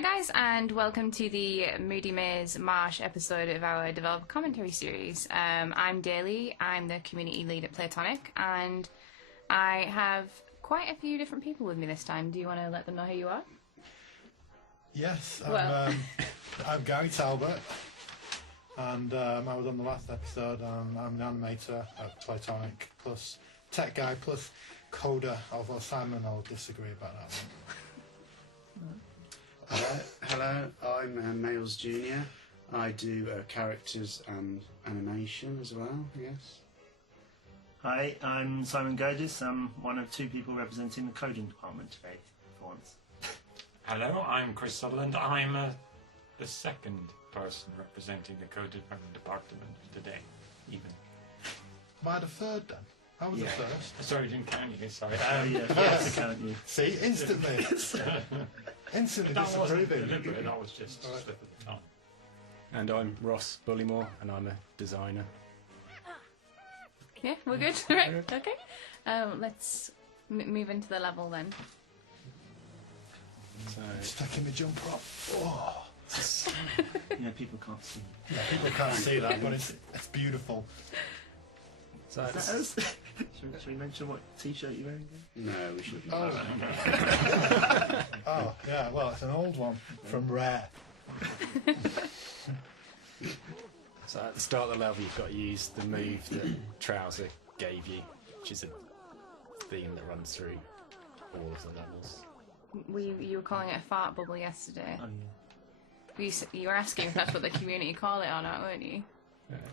Hi guys, and welcome to the Moodymaze Marsh episode of our developer commentary series. I'm Daley, I'm the community lead at Playtonic, and I have quite a few different people with me this time. Do you want to let them know who you are? Yes, I'm Gary Talbot, and I was on the last episode. I'm an animator at Playtonic, plus tech guy, plus coder, although Simon will disagree about that one. Hello, I'm Mayles Jr. I do characters and animation as well, yes. Hi, I'm Simon Gerges. I'm one of two people representing the coding department today, for once. Hello, I'm Chris Sutherland. I'm the second person representing the coding department today, even. Am I the third then? I was the first. Sorry, didn't count you, sorry. Oh yeah, yes. To count you. See, instantly. Instantly That wasn't disapproving. deliberate, that was just a slip of the tongue. And I'm Ross Bullimore, and I'm a designer. Yeah, we're good. Right, okay. Let's move into the level then. So, Just taking the jumper off. Oh. Yeah, people can't see. Yeah, people can't see that, but it's beautiful. so Is it's- that us? Should we mention what t-shirt you're wearing again? No, we shouldn't. Oh, yeah, well, it's an old one from Rare. so at the start of the level, you've got to use the move that Trouser gave you, which is a theme that runs through all of the levels. You were calling it a fart bubble yesterday. Oh yeah. You were asking if that's what the community call it or not, weren't you?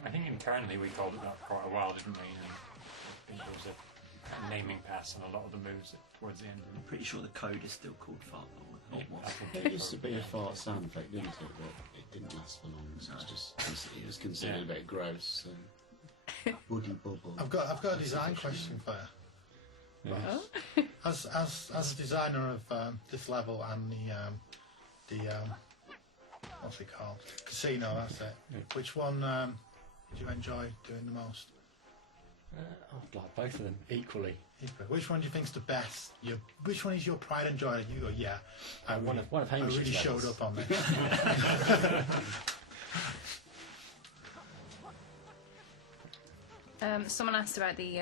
I think internally we called it that for quite a while, didn't we? And I think there was a naming pass on a lot of the moves towards the end. I'm pretty sure the code is still called fart bubble. I think It used to be a fart sound effect, didn't it? But it didn't last for long, so it was considered a bit gross. Woody bubble. I've got a design question for you. Oh. As a designer of this level and the what's it called? Casino, that's it. Yeah. Which one do you enjoy doing the most? I'd like both of them equally. Which one do you think's the best? Which one is your pride and joy? You go, yeah, I One of Hamish's really showed levels. up on this. Someone asked about the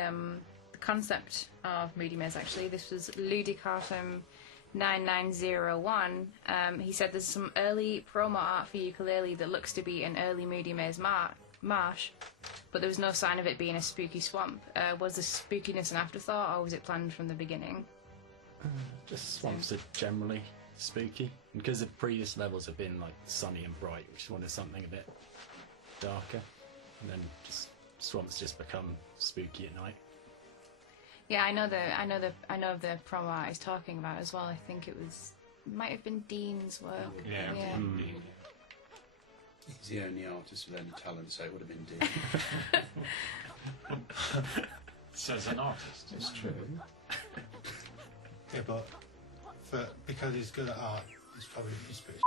concept of Moodymaze. Actually, this was Ludicatum 9901. He said there's some early promo art for Yooka-Laylee that looks to be an early Moodymaze Marsh, but there was no sign of it being a spooky swamp. Was the spookiness an afterthought, or was it planned from the beginning? Just swamps are generally spooky, and because the previous levels have been like sunny and bright, we just wanted something a bit darker, and then swamps just become spooky at night. Yeah, I know of the promo art he's talking about as well. I think it might have been Dean's work. Yeah, it was Yeah. indeed. He's the only artist with any talent, so it would have been Dean. Says an artist. It's true. Yeah, but because he's good at art, he's probably just a bit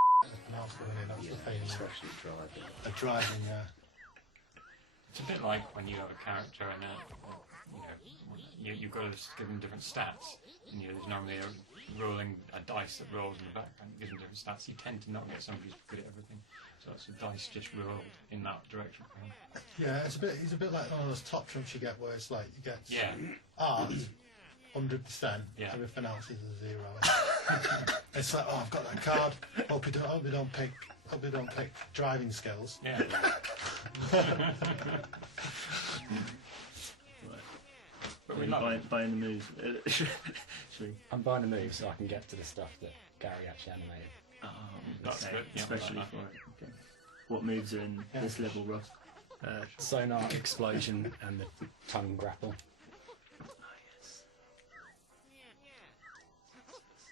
an artist, that's the thing. Especially driving. A driving, It's a bit like when you have a character and you've got to give them different stats, and there's normally a dice that rolls in the background that gives them different stats. You tend to not get somebody who's good at everything, so it's a dice just rolled in that direction for him. Yeah, he's a bit like one of those top trumps you get where it's like you get Yeah. art 100%, Yeah. everything else is a 0. It's like, oh, I've got that card. Hope you don't pick driving skills. Yeah. But we love it. Buying the moves. Should we? I'm buying a move so I can get to the stuff that Gary actually animated. That's Okay, good, yeah, especially like for it. Okay. What moves are in this level, Ross? Sonar explosion and the tongue grapple.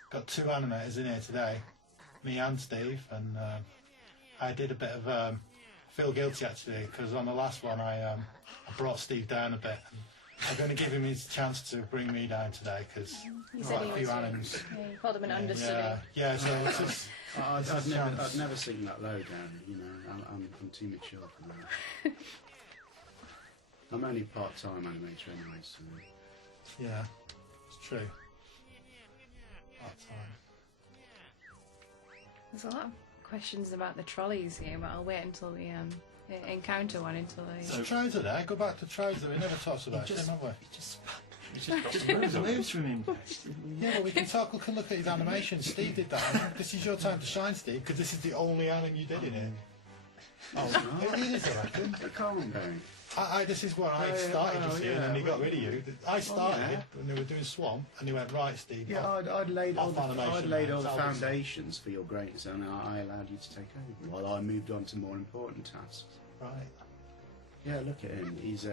Got two animators in here today, me and Steve, and I did a bit of feel guilty actually because on the last one I brought Steve down a bit. I'm going to give him his chance to bring me down today because quite a few animals. Yeah, you called him an understudy. Yeah, so it's just. I've never seen that low down. I'm too mature for that. I'm only part-time animator anyway, so. Yeah, it's true. Part time. There's a lot of questions about the trolleys here, but I'll wait until we encounter one until I... So Trouser there, go back to Trouser, we never talked about him, have we? Just moves from him. Yeah, well, we can look at his animation. Steve did that. This is your time to shine, Steve, because this is the only anim you did in it. Oh, no. It is, I reckon. Calm down. This is what I started to see, and then he got rid of you. I started when they were doing Swamp, and he went, right, Steve. Yeah, I'd laid all animation, the foundations for your greatness, and I allowed you to take over while I moved on to more important tasks. Right. Yeah, look at him. He's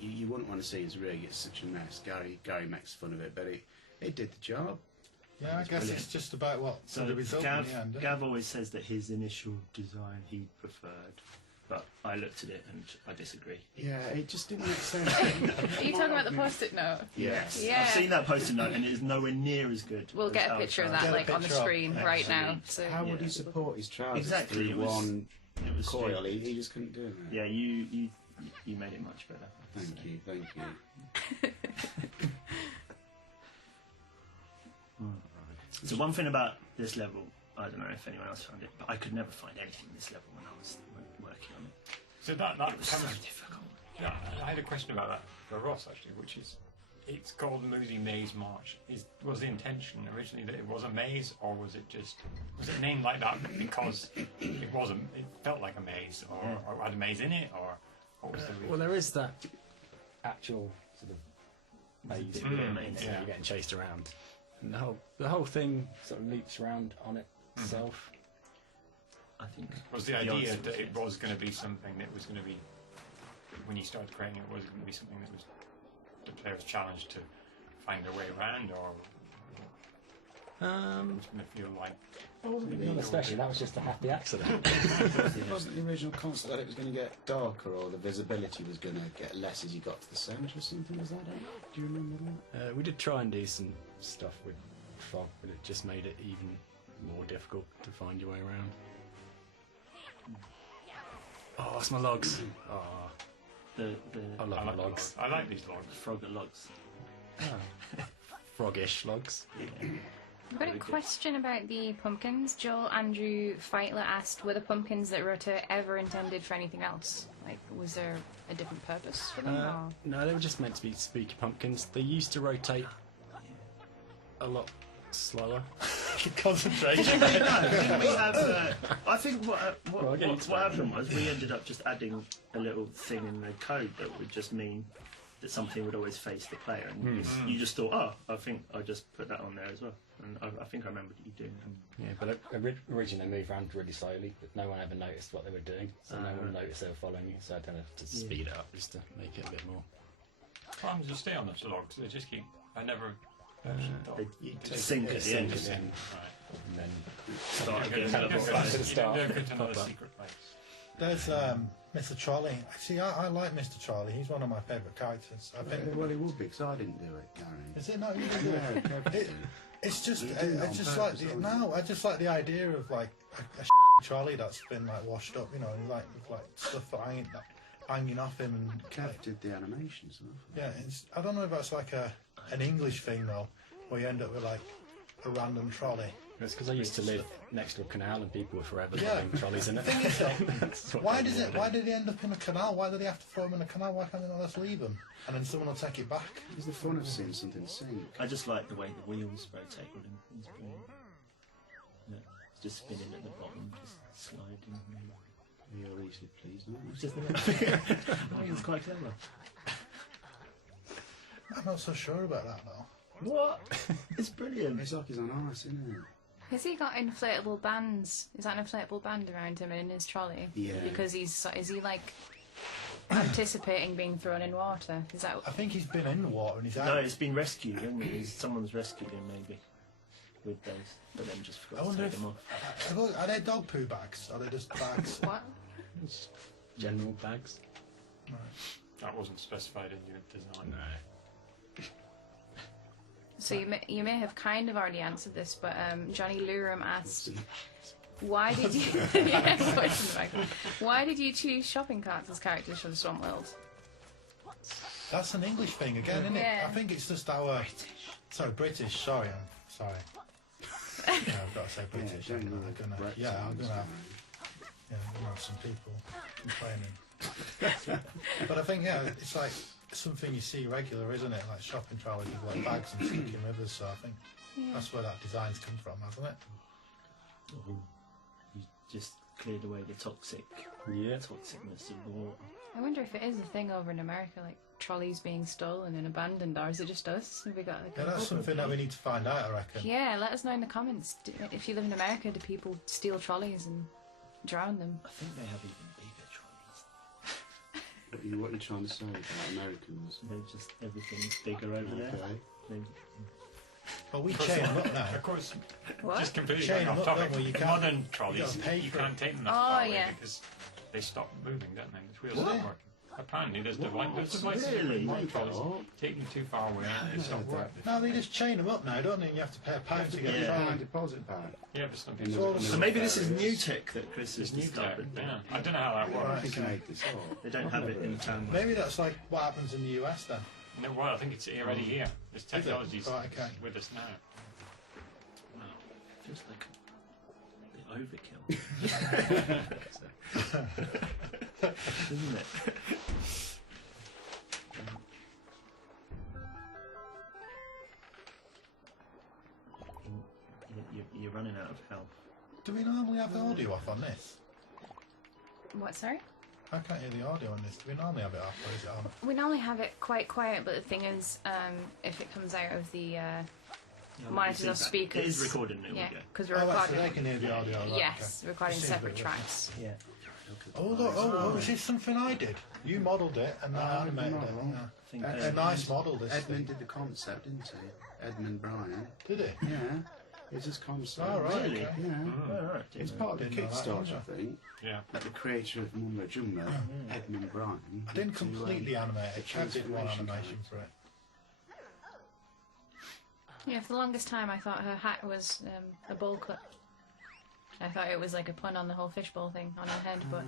you wouldn't want to see his rig. It's such a mess. Gary makes fun of it, but it did the job. Yeah, I guess it's just about what the result in the end. Gav always says that his initial design he preferred, but I looked at it and I disagree. Yeah, it just didn't make sense. Are you talking about the post-it note? Yes. Yeah. I've seen that post-it note and it is nowhere near as good. We'll get a picture of that, like on the screen right now. So How would he support his trousers Exactly, through one it was coil? stupid. He just couldn't do it. Yeah, you made it much better. Thank you. So one thing about this level, I don't know if anyone else found it, but I could never find anything in this level when I was working on it. So that It was so comes. difficult. Yeah, I had a question about that for Ross actually, which is, it's called Moodymaze Marsh. Was the intention originally that it was a maze, or was it named like that because it felt like a maze, or had a maze in it, or what was the reason? Well, there is that actual sort of maze maze, that yeah. you're getting chased around, and the whole thing sort of loops around on itself. I think Was the idea that it was going to be something that was going to be, when you started creating it, was going to be something that was the player's challenge to find their way around, or it was going to feel like? Not especially. That was just a happy accident. It wasn't the original concept that it was going to get darker, or the visibility was going to get less as you got to the centre or something. Was that it? Do you remember that? We did try and do some stuff with fog, but it just made it even more difficult to find your way around. Oh, that's my logs. Oh, I love my logs. I like these logs. Frogger logs. Froggish logs. I've got a question about the pumpkins. Joel Andrew Feitler asked, were the pumpkins that Rota ever intended for anything else? Like, was there a different purpose for them? Or? No, they were just meant to be spooky pumpkins. They used to rotate a lot slower. Concentration. Didn't we have? I think what happened was we ended up just adding a little thing in the code that would just mean that something would always face the player, and you just thought, oh, I think I just put that on there as well, and I think I remembered you doing that. Yeah, but originally they moved around really slowly, but no one ever noticed what they were doing, so no one noticed they were following you, so I don't have to speed it up just to make it a bit more. Sometimes you stay on the logs. They just keep. I never. You sink at the end, and Right. then start again. back to the start. Go to another Pop up. secret place. There's Mr. Trolley. See, I like Mr. Trolley. He's one of my favourite characters. I think. Well, it would be, because I didn't do it, Gary. Is it not? You didn't do it. Kev It's just, You do it I on just purpose, like don't you? I just like the idea of like a trolley that's been like washed up, you know, and like stuff hanging off him and. Kev did the animations. Yeah, I don't know if that's like an English thing though, where you end up with like a random trolley. It's because I used to live next to a canal and people were forever Yeah. putting trolleys in it. The thing is though, That's what why they does were it? doing. Why did he end up in a canal? Why did he have to throw him in a canal? Why can't they not just leave him and then someone will take it back? It's the fun of seeing something sink. I just like the way the wheels rotate with him. It's brilliant. Yeah, it's just spinning at the bottom, just sliding. You're easily pleased, aren't you? It's just I think it's quite clever. I'm not so sure about that though. What? It's brilliant. It's like he's on ice, isn't it? Has he got inflatable bands? Is that an inflatable band around him and in his trolley? Yeah. Because is he like anticipating being thrown in water? Is that? I think he's been in the water and he's out. No, it's been rescued, hasn't it? Someone's rescued him maybe with those, but then just I forgot to wonder take if them off. are they dog poo bags? Are they just bags? What? General bags. That wasn't specified in your design. No. So you may have kind of already answered this, but Johnny Lurum asked, why did you? Yeah, question the back. Why did you choose shopping carts as characters for the Swamp World? That's an English thing again, isn't it? Yeah. I think it's just our. Sorry, British. Sorry, I'm sorry. I've got to say British. Yeah, I'm gonna Brexit I'm was gonna have, fine. I'm gonna have some people complaining. But I think it's like something you see regular, isn't it? Like shopping trolleys with like bags and sinking rivers. So I think that's where that design's come from, hasn't it? You just cleared away the toxicness of the water. I wonder if it is a thing over in America, like trolleys being stolen and abandoned, or is it just us? Have we got like Yeah, that's something that we need to find out, I reckon. Yeah, let us know in the comments. If you live in America, do people steal trolleys and drown them? I think they have even bigger trolleys. What are you trying to say about Americans? They're just everything's bigger over there. Okay. Well, we chain them up now. Of course, What? just completely Chain going them off up, topic. don't we? You The can't- modern trolleys, gotta pay you for can't it. take them that Oh, far away yeah. because they stop moving, don't they? The wheels What? stop working. Apparently, there's devices Really? in modern trolleys. Take them too far away and they stop working. No, they just chain them up now, don't they? And you have to pay a pound to get Yeah. the Try trolley. and deposit back. Yeah, but some In people. the- So maybe this is new tech that Chris has It's new tech. discovered. Yeah, I don't know how that I works. think you made this up. They don't have it in town. Maybe that's like what happens in the US then. No, well, I think it's already here. This technology's Right, okay. with us now. Wow, feels like a bit overkill, doesn't it? You're running out of help. Do we normally have the audio off on this? What, sorry? I can't hear the audio on this. Do we normally have it off or is it on? We normally have it quite quiet, but the thing is, if it comes out of the monitors or speakers... It is recording, there Yeah, we go. because we're Oh, right, so recording... they can hear the audio. Right, Yes, okay. recording Seems separate a bit tracks. Yeah. Oh, look, is this something I did? You modelled it and I animated it. model. Yeah. I think A nice model, this Edmund thing. did the concept, didn't he? Edmund Bryan. Did it? Yeah. It's his concept. Oh, right, Really? okay. Yeah. Oh, right. It's part of the Didn't know that Kickstarter, either. I think. Yeah. That the creator of Mumbo Jumbo, Edmund Bryan. I didn't to, completely animate it. the Chad did one transformation animation for it. Yeah, for the longest time I thought her hat was a bowl cut. I thought it was like a pun on the whole fishbowl thing on her head, but...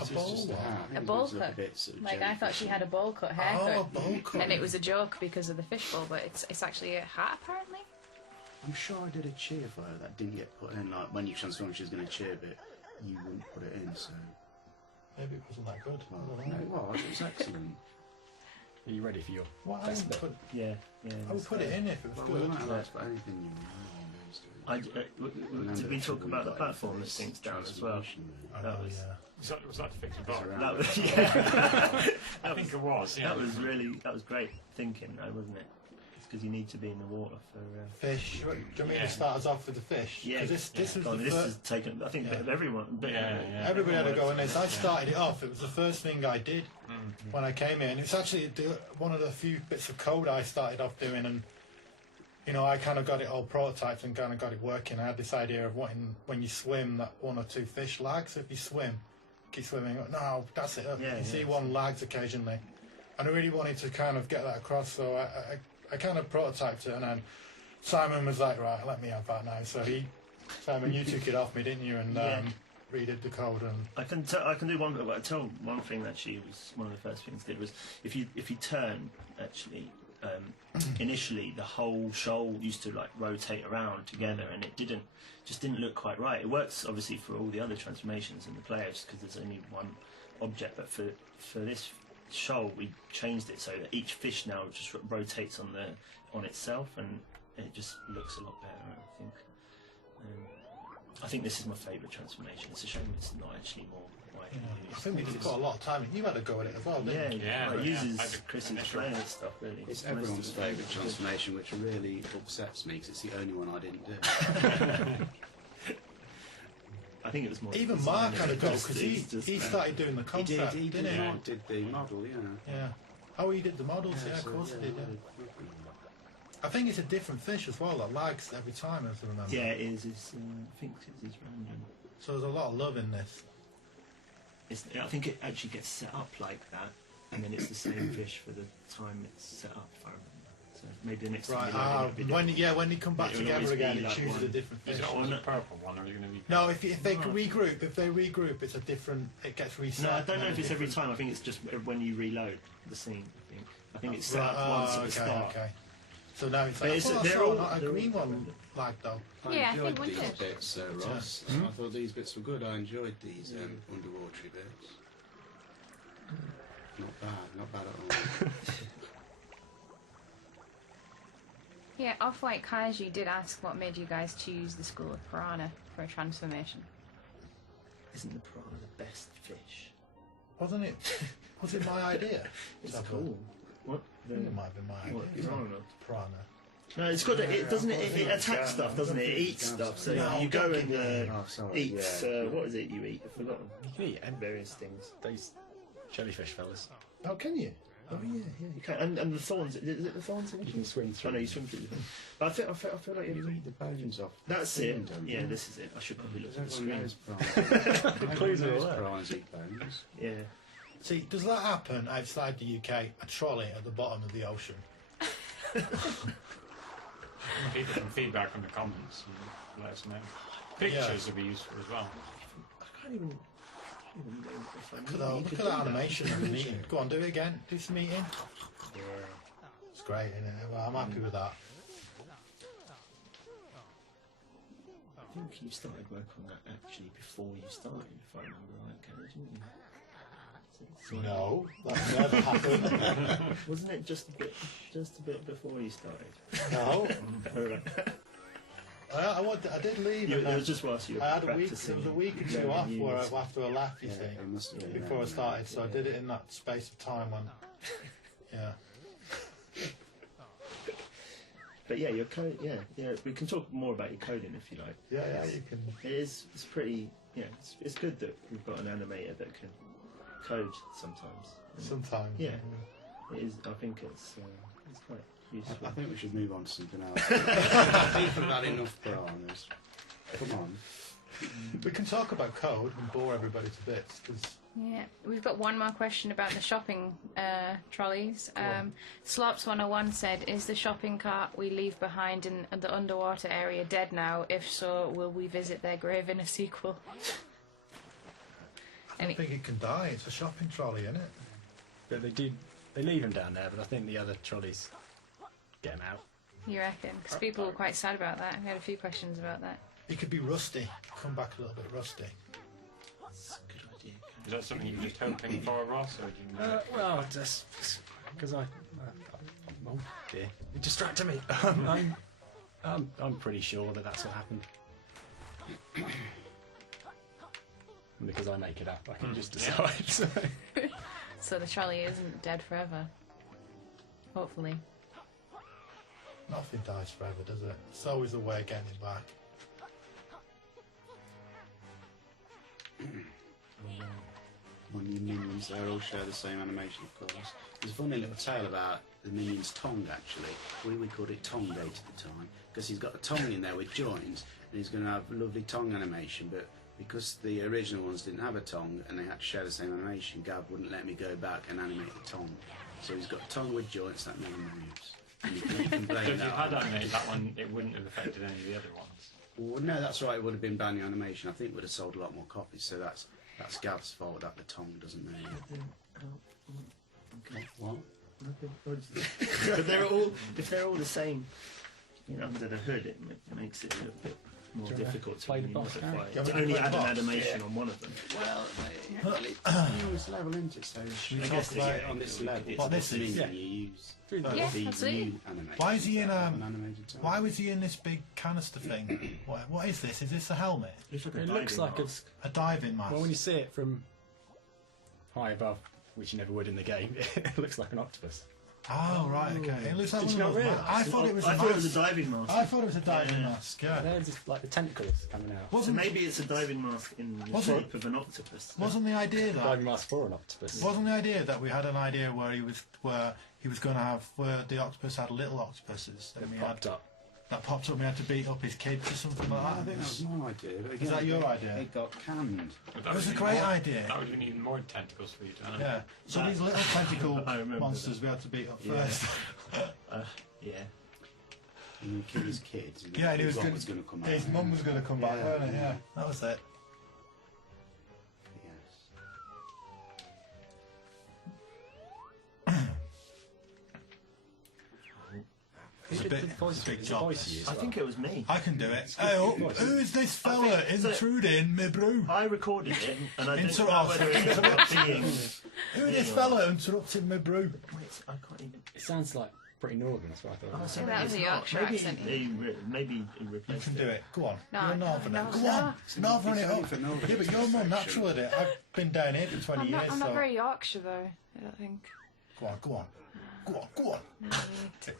It's A just bowl hat. I think A it bowl looks like cut. a bit sort of Like, I thought she jellyfishy. had a bowl cut Oh, a haircut. bowl cut. And it was a joke because of the fishbowl, but it's actually a hat, apparently. I'm sure I did a cheer for her that didn't get put in. Like when you transformed, she was going to cheer, but you wouldn't put it in. So, Maybe it wasn't that good. well, I don't know. no, it was excellent. Are you ready for your Well, I best would bit? put, Yeah. I would put it in if it was Well, we're good. not allowed to put anything in Did we talk about the platform that sinks down as well? I That know, was- yeah. Was that to fix a bug? That was, yeah. I think it was. Yeah. That was great thinking, though, wasn't it? It's because you need to be in the water for. Fish. Do you want me Yeah. to start us off with the fish? Yeah. 'Cause this was God, the this first. has taken, I think, a bit of Yeah. everyone. Yeah. Everybody had a go in this. I started it off. It was the first thing I did when I came in. It's actually one of the few bits of code I started off doing, and you know, I kind of got it all prototyped and kind of got it working. I had this idea of wanting when you swim that one or two fish lag. So if you swim, keep swimming. No, that's it. Yeah, you see yeah. one lags occasionally, and I really wanted to kind of get that across. So I kind of prototyped it, and then Simon was like, right, let me have that now. So Simon, you took it off me, didn't you? And Yeah. redid the code and. I can do one. I tell one thing actually was one of the first things I did was if you turn actually. Initially, the whole shoal used to like rotate around together, and it just didn't look quite right. It works obviously for all the other transformations in the player, just because there's only one object. But for this shoal, we changed it so that each fish now just rotates on itself, and it just looks a lot better. I think this is my favourite transformation. It's a shame it's not actually more widely I used. think we did put a lot of time in. You had a go at it as well, didn't you? Yeah, Yeah, it uses I did Chris's initial- player stuff really. It's Most of everyone's it. favourite transformation, which really upsets me because it's the only one I didn't do. I think it was more. Even design Mark than had a it go was because just- he started doing the He concept, did didn't he? Mark did the model, yeah. Yeah. Oh, he did the models. Yeah, of so, course he did. Yeah. yeah. I think it's a different fish as well that lags every time, as I remember. Yeah, it is. I think it's random. So there's a lot of love in this. I think it actually gets set up like that, and then it's the same fish for the time it's set up. If I remember. So maybe the next Right. time. you load it, When they come back It will together always be again, it like chooses one. a different Is fish. it always a purple one, or are you going to be? No, if they regroup, it's a different. It gets reset. No, I don't and know then if a it's every different- time. I think it's just when you reload the scene. I think it's set Right, up once at the okay, start. okay. So now it's like, they're all not a green one, like though. Yeah, I enjoyed think one these did. bits, Ross. I thought these bits were good. I enjoyed these underwatery bits. Not bad at all. Yeah, Off-White Kaiju did ask what made you guys choose the School of Piranha for a transformation. Isn't the piranha the best fish? Wasn't it? Was it my idea? It's cool. What? I think it might have been my idea. What, Piranha. No, it's got it. Doesn't it? It attacks stuff, doesn't it? It eats stuff. So No, you go don't and eats. What is it you eat? I've forgotten. You can eat Various things. those jellyfish fellas. Oh, can you? Oh yeah, you can. And the thorns. Is it the thorns? You can swim through. Oh no, you swim through them. But I feel like You eat the bones off. that's it. Don't Yeah, you? this is it. I should probably look at the Everyone screen. knows Clues are piranhas. all there. Piranhas eat bones. Yeah. See, does that happen outside the UK? A trolley at the bottom of the ocean. People can feedback on the comments and let us know. Pictures would be useful as well. I can't even know if I Look at that animation of the meeting. Go on, do it again. Do some meeting. Yeah. It's great, isn't it? Well, I'm happy with that. I think you started work on that actually before you started, if I remember right, Kelly, didn't you? No, that never happened. Wasn't it just a bit before you started? No. I did leave. It and then was just whilst you were I had a week. It practicing. was a week or two learning off where units. after I left, you see, It must have been before I that, started. So I did it in that space of time when, yeah. But yeah, your code. Yeah. We can talk more about your coding if you like. Yeah, you can. It's pretty. Yeah, it's good that we've got an animator that can code sometimes. Sometimes. Yeah. It is. I think it's quite useful. I think we should move on to something else. I think we've had enough piranhas. Come on. We can talk about code and bore everybody to bits because Yeah, we've got one more question about the shopping trolleys. Slops 101 said, "Is the shopping cart we leave behind in the underwater area dead now? If so, will we visit their grave in a sequel?" I don't think it can die. It's a shopping trolley, isn't it? But they leave them down there, but I think the other trolleys get them out. You reckon? Because people were quite sad about that. We had a few questions about that. It could be rusty. Come back a little bit rusty. That's a good idea. Is that something you're just hoping for, Ross, or do you know? Well, just because oh dear, it distracted me. I'm pretty sure that that's what happened. And because I make it up, I can just decide. So. So the trolley isn't dead forever. Hopefully. Nothing dies forever, does it? It's always a way of getting it back. On your minions, they all share the same animation, of course. There's a funny little tale about the minion's tongue, actually. We called it tongue gate at the time, because he's got a tongue in there with joins, and he's going to have a lovely tongue animation, but because the original ones didn't have a tongue, and they had to share the same animation, Gav wouldn't let me go back and animate the tongue. So he's got a tongue with joints that never moves. And you can blame So if you that had on- animated that one, it wouldn't have affected any of the other ones. Well, no, that's right. It would have been brand new animation. I think it would have sold a lot more copies. So that's Gav's fault that the tongue doesn't move. What? But they're all, if they're all the same, you know, under the hood, it makes it a little bit more difficult to play the really boss modify. Yeah, To we only can add play an the boss. animation on one of them. Well, it's level, isn't it? So we I talk guess about on this level, what this is? you use Yeah, the absolutely. new animation. Why is he in an animated tongue. Why was he in this big canister thing? What is this? Is this a helmet? It looks like A diving mask? well, when you see it from high above, which you never would in the game, it looks like an octopus. Oh, right, okay. It looks like Did one you of not those realise? masks. I thought it was a I thought it was mask. a diving mask. I thought it was a diving Yeah. mask, yeah. They're just like the tentacles coming out. So Wasn't, maybe it's a diving mask in the Wasn't- shape of an octopus. wasn't the idea that Diving mask for an octopus. wasn't the idea that we had an idea where he was going to have where the octopus had little octopuses and we had, Popped up. that popped up and we had to beat up his kids or something like that. I think that was my idea. But again, Is that your idea? It got canned. But It that was a would great be more- idea. That would have been even more tentacles for you to animate. Yeah. So these little tentacle I remember monsters we had to beat up Yeah. first. Yeah. And he killed his kids. Yeah, and he his was mum going was going to come out. His mum was going to come back, Yeah, weren't it? yeah. Yeah, that was it. Yes. Who did the voice? big The job. voice you used? I think it was me. I can do it. Oh, who's this fella intruding my brew? I recorded it, and I don't know Interrupt. whether it ended up being. Who's this fella interrupting my brew? Wait, I can't even. It sounds like pretty northern. That's what I thought. Oh, so Yeah, maybe that was it's a not. Yorkshire Maybe accent. maybe he You replaced can do it. Go on. No, you're a northerner. no, Go no. on. Northern it It's only up. for northern Yeah, but you're more natural at it. I've been down here for 20 years, I'm so... not very Yorkshire though. I don't think. Go on, go on. Go on, go on.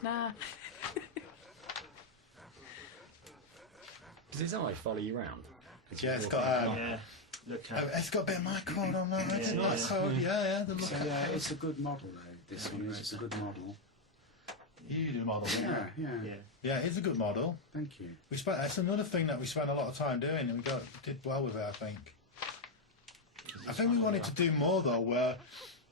Nah. Does his eye follow you round? Yeah, it's got... Yeah. Look at. it's got a bit of my code on there. I did like yeah. code. Yeah, the look So, at yeah, it. it's a good model though. This one is. It's a good model. You do model. Yeah, yeah. Yeah. Yeah, it's a good model. Thank you. That's another thing that we spent a lot of time doing, and we did well with it, I think. I think we wanted to do more though, where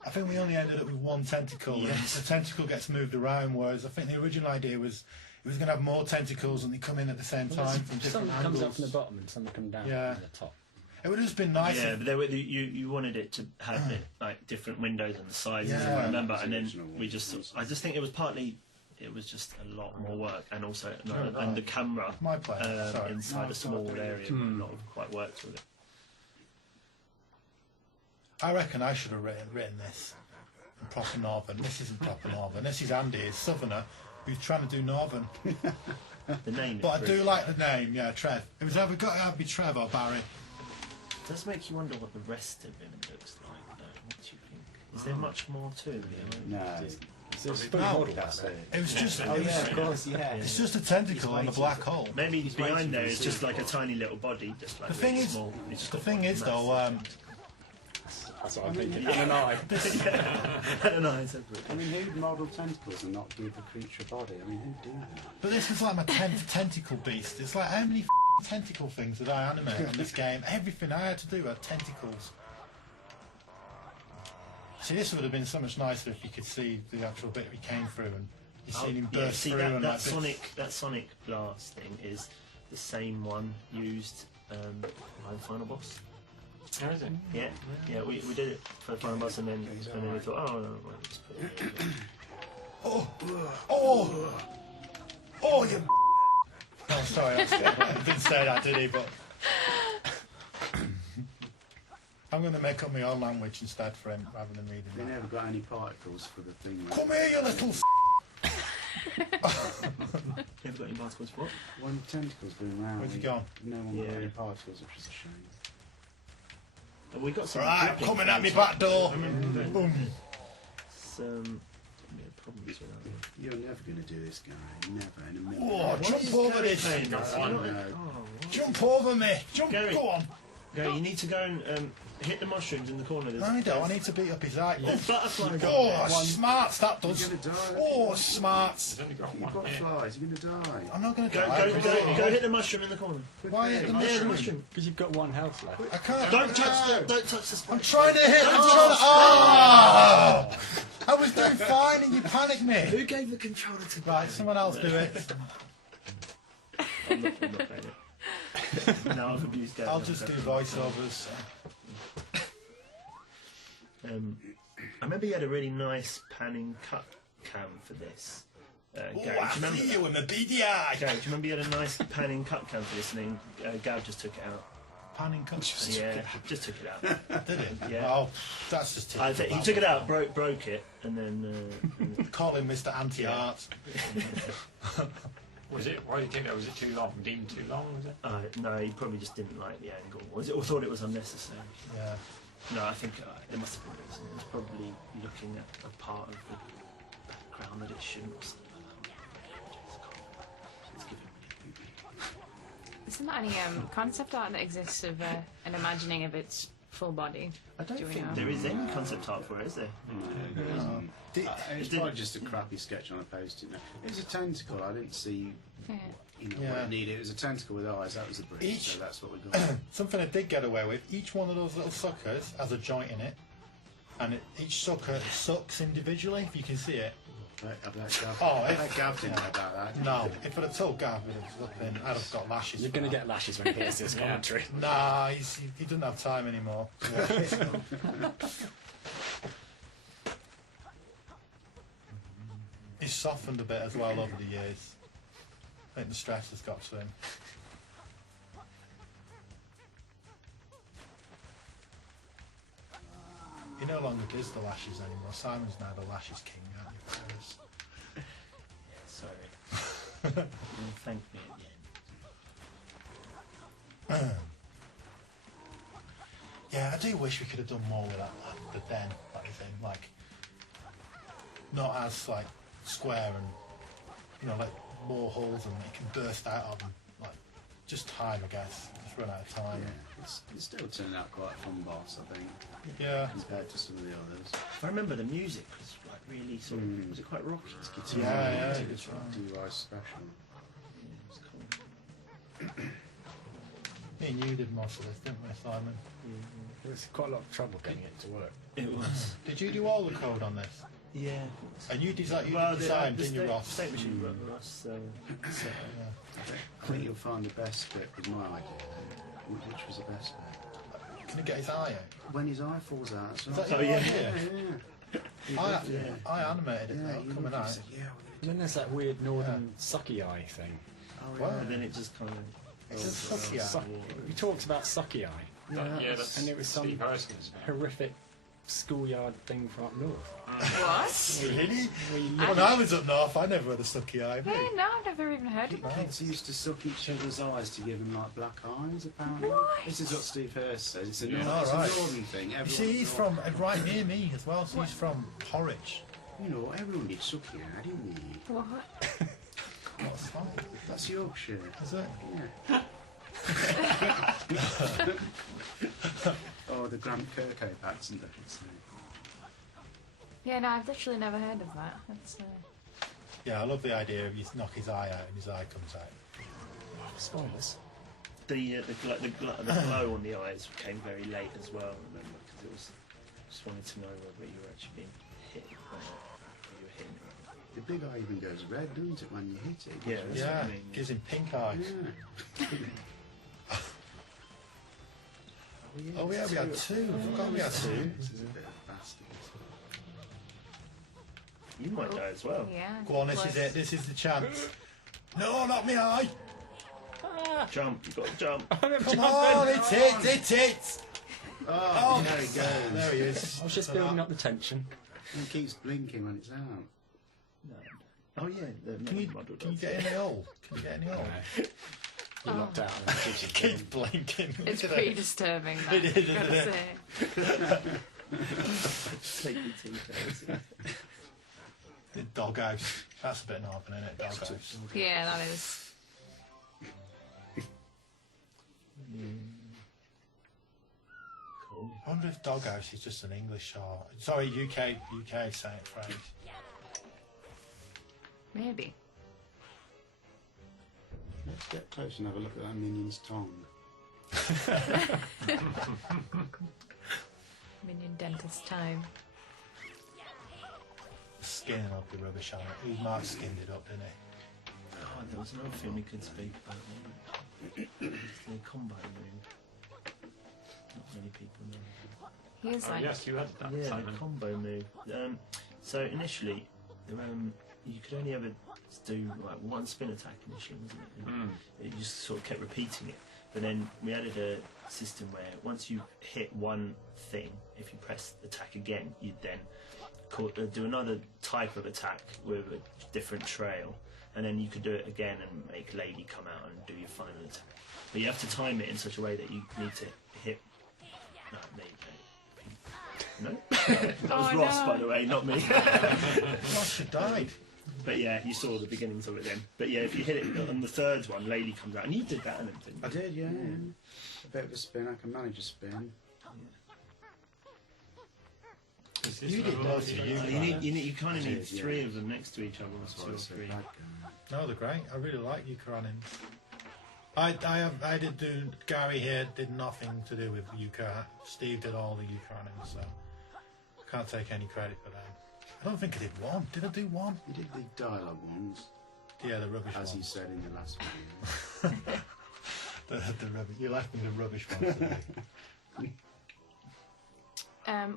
I think we only ended up with one tentacle, and the tentacle gets moved around. Whereas I think the original idea was it was going to have more tentacles, and they come in at the same time from Some different comes angles. up from the bottom and some come down Yeah. from the top. It would have just been nice. Yeah, but you wanted it to have it, like different windows and the sizes. Yeah. I remember, and then Original one. we just. I just think it was partly. It was just a lot more work, and also Right. and the camera My plan. Sorry. inside No, a small sorry. area might not have quite worked with it. I reckon I should have written this in proper Northern. This isn't proper Northern. This is Andy, his Southerner, who's trying to do Northern. The name. But I is do pretty- like the name. Yeah, Trev. It was either got to be Trev or Barry. It does make you wonder what the rest of him looks like, though. What do you think? Is there much more to it? No. So it's fully No, modelled. That's it. It was just. Oh yeah, of course, yeah. It's just a tentacle on a black hole. Maybe waiting behind there for is the just super like a boss. tiny little body, just like The thing really is- small. It's just The got thing is, massive though, That's what I'm thinking. And an eye. I don't know. It's everywhere. I mean, who'd model tentacles and not give the creature a body? I mean, who'd do that? but this was like my 10th tentacle beast. It's like, how many tentacle things did I animate in this game? Everything I had to do had tentacles. See, this would have been so much nicer if you could see the actual bit we came through and you seen him burst see through that, and that like bits. Sonic blast thing is the same one used by the final boss. How is it? Yeah, we did it for the final boss, and then we thought, oh no, well, just put it. Oh, you. No, sorry, he didn't say that, did he? But I'm going to make up my own language instead for him rather than reading They that. never got any particles for the thing. Come here, you little. Never got any particles for what? When tentacles been around, Where's he gone? no one got Yeah. any particles, which is a shame. But we got some. Right, gripping coming at me things. back door. Boom. Some problems with that. You're never going to do this, guy. Never in a million. Oh, jump over this. Playing this, you know? No. Jump over me. Jump. Gary. Go on. Go, you need to go and hit the mushrooms in the corner. No, I don't. I need to beat up his eye. There's butterfly. Oh, smarts that does. You're gonna die. Oh, smarts. It's only got You've one got hit. flies. You're going to die. I'm not going to Go, die. go hit the mushroom in the corner. Why hit the Yeah, the mushroom? mushroom. Because you've got one health left. I can't. Don't touch the I'm spot. trying to hit. I'm trying to. Oh! I was doing fine and you panicked me. Who gave the controller to Right, someone else do it. I'm not playing it. No, I've abused Gary. I'll just do voiceovers. I remember you had a really nice panning cut cam for this. Gary, Oh, do I you remember? see you with my beady eye. Gary, do you remember you had a nice panning cut cam for this, and then Gav just took it out? Panning cuts. Yeah, just took it out. Did it? Yeah. Oh, that's just typical. He took it out, broke it, and then. Call him Mr. Anti-Art. Was it? Why did you think that? Was it too long? Deemed too long? Was it? No, he probably just didn't like the angle, or thought it was unnecessary. Yeah. No, I think there must have been a reason. It was probably looking at a part of the background that it shouldn't. Or something like that. It's giving me- Isn't there any concept art that exists of an imagining of its full body? I don't Do we think know? there is any concept art for it, is there? It's probably just a crappy sketch on a post-it note. It was a tentacle. I didn't see Yeah. what Yeah. it needed. It was a tentacle with eyes. That was the brief. Each- So that's what we got. Something I did get away with. Each one of those little suckers has a joint in it, and each sucker sucks individually. If you can see it. I bet Gav, Oh, I if- bet Gav didn't know about that. No, if I'd have told Gav, I'd have got lashes. You're for going to that. get lashes when he hears this commentary. Nah, he doesn't have time anymore. He's softened a bit as well over the years. I think the stress has got to him. He no longer does the lashes anymore. Simon's now the lashes king, aren't you? Sorry. You'll thank me again. Yeah, I do wish we could have done more with that, the den, like thing, like not as like square and like more holes and it can burst out of them. Like just time, I guess. Just run out of time. Yeah, it's still turning out quite a fun boss, I think. Yeah. Compared to some of the others. I remember the music was like really sort of. Was it quite rocky? It's guitar. Yeah, It's DY special. Me and you did most of this, didn't we, Simon? It was quite a lot of trouble getting it to work. It was. Did you do all the code on this? Yeah. And you designed, Well, didn't you, the Ross? state machine wrote Ross. So Yeah. I think you'll find the best bit was my idea. Which was the best bit? Can you get his eye out? When his eye falls out. So Is that Oh, your yeah. idea? Yeah. I animated it though, you coming looked and out. said, yeah, And then there's that weird northern sucky eye thing. Wow. and then it just kind of. It's a sucky eye. He talks about sucky eye, Yeah, that's and it was some Steve Mayles. horrific schoolyard thing from up north. What? Really? When I was up north, I never had a sucky eye. Yeah, no, I've never even heard of that. Kids used to suck each other's eyes to give them like black eyes, apparently. What? This is what Steve Hurst says. It's a, Yeah. it's Alright. a northern thing. You Everyone, see, he's from right near me as well, so he's from Horwich. You know, everyone did sucky eye, didn't you? What? What's that? That's Yorkshire. Is it? Yeah. Oh, the Grant Kirkhope accent, I should say. Yeah, no, I've literally never heard of that. That's, Yeah, I love the idea of you knock his eye out and his eye comes out. Spoilers. The glow on the eyes came very late as well. I remember because it was just wanted to know whether you were actually being hit or not. Or you were hitting. The big eye even goes red, doesn't it, when you hit it? Yeah, that's what Yeah, I mean. gives him pink eyes. Yeah. Oh yeah, we had two. I forgot we had two. This is a bit of a bastard. You might know as well. yeah. Go on, this is it. This is the chance. No, not me eye. Jump, you've got to jump. Come on, it's it, it's it. Oh, there he goes. There he is. I was just building up the tension. He keeps blinking when it's out. No. Oh yeah, the Can you model get does. in the hole? Can you get in the hole? You're locked out. And it keeps you Keep going. blinking. It's pretty disturbing, that, It is, I've gotta isn't it? say. Take your teeth out. The doghouse. That's a bit northern, isn't it? Doghouse. Yeah, that is. Cool. I wonder if doghouse is just an English or sorry, UK saying phrase. Maybe. Let's get close and have a look at that minion's tongue. Minion dentist time. Skinning up the rubbish on it. Who's Mark skinned it up, didn't he? Oh, there was another film we could speak about. The combo move. Not many people know. He is Oh, like. yes, you had that, Yeah, Simon. the combo move. So initially, you could only ever do like one spin attack initially, wasn't it? And it just sort of kept repeating it. But then we added a system where once you hit one thing, if you press attack again, you'd then do another type of attack with a different trail, and then you could do it again and make Lady come out and do your final attack. But you have to time it in such a way that you need to hit. No, there you go. No, that was Oh, Ross, no. by the way, not me. Ross had died. But yeah, you saw the beginnings of it then. But yeah, if you hit it on the third one, Lady comes out, and you did that, didn't you? I did, yeah. A bit of a spin, I can manage a spin. Is this You did another loads one of you you. like? You kind of I need did, yeah. three of them next to each other, or That's two why or it's so three. bad. No, they're great. I really like Yooka-Laylee. I did do. Gary here did nothing to do with Yooka. Steve did all the Yooka-Laylee, so I can't take any credit for that. I don't think I did one. Did I do one? You did the dialogue ones, Yeah, the rubbish as one. you said in the last video. The rubbish. You left me the rubbish one.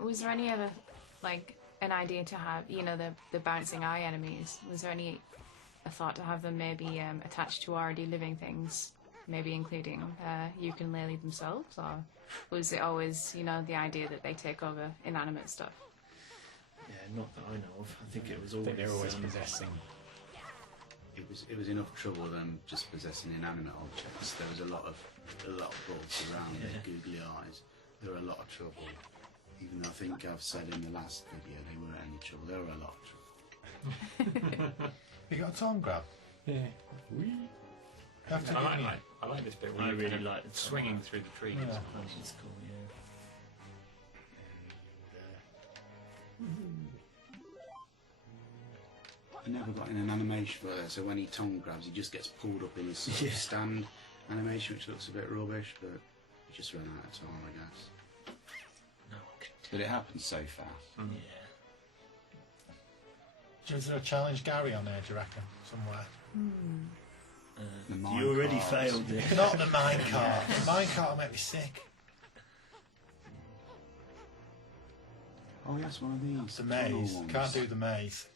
Was there any other like an idea to have, you know, the bouncing eye enemies? Was there a thought to have them maybe attached to already living things, maybe including Yooka-Laylee themselves, or was it always, you know, the idea that they take over inanimate stuff? Yeah, not that I know of. I think it was I always. think they're always possessing. It was enough trouble them just possessing inanimate objects. There was a lot of bugs around with googly eyes. There were a lot of trouble. Even though I think I've said in the last video they weren't any trouble. There were a lot of trouble. You got a tongue grab? Yeah. Have to give me- I like this bit I where you're really kind of like the swinging through the trees. Yeah. It's cool, yeah. I never got in an animation for that, so when he tongue grabs, he just gets pulled up in his sort of stand animation, which looks a bit rubbish, but he just ran out of time, I guess. No one can But it happens so fast. tell. Yeah. Is there a challenge Gary on there, do you reckon? Somewhere? The mine You already carts. failed it. Not the minecart. The minecart will make me sick. Oh, yes, one of these. The tunnel maze. ones. Can't do the maze.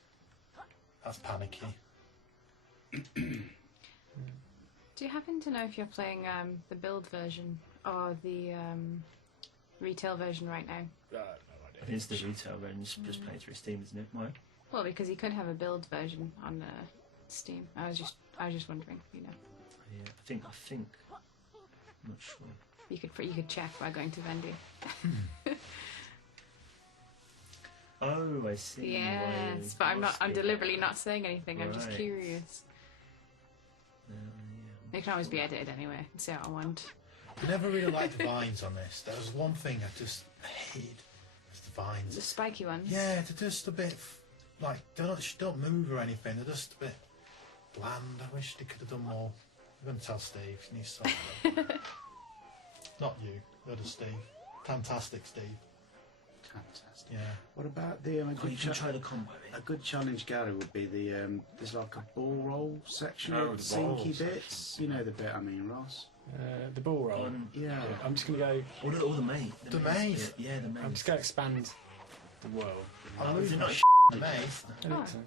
That's panicky. Do you happen to know if you're playing the build version or the retail version right now? I think it's the retail version, just playing through Steam, isn't it? Why? Well, because you could have a build version on Steam. I was just wondering, you know. Yeah, I think. I'm not sure. You could check by going to Vendu. Oh, I see. Yes, but I'm deliberately not saying anything. I'm just Right. curious. It can always be edited anyway. And say what I want. I never really liked the vines on this. There was one thing I just hated. It's the vines. The spiky ones. Yeah, they're just a bit like they don't move or anything. They're just a bit bland. I wish they could have done more. I'm going to tell Steve. He needs to sort that out. Not you. The other Steve. Fantastic Steve. Fantastic. Yeah. What about the... Oh, you can try the combo. A good challenge, Gary, would be the... there's like a ball roll section Oh, of the sinky balls. bits. You know the bit I mean, Ross? The ball roll. Yeah. I'm just going to go... Or the maze. The maze. Yeah, the maze. I'm just going to expand the world. I'm is losing it my not the maze. I think Oh. so.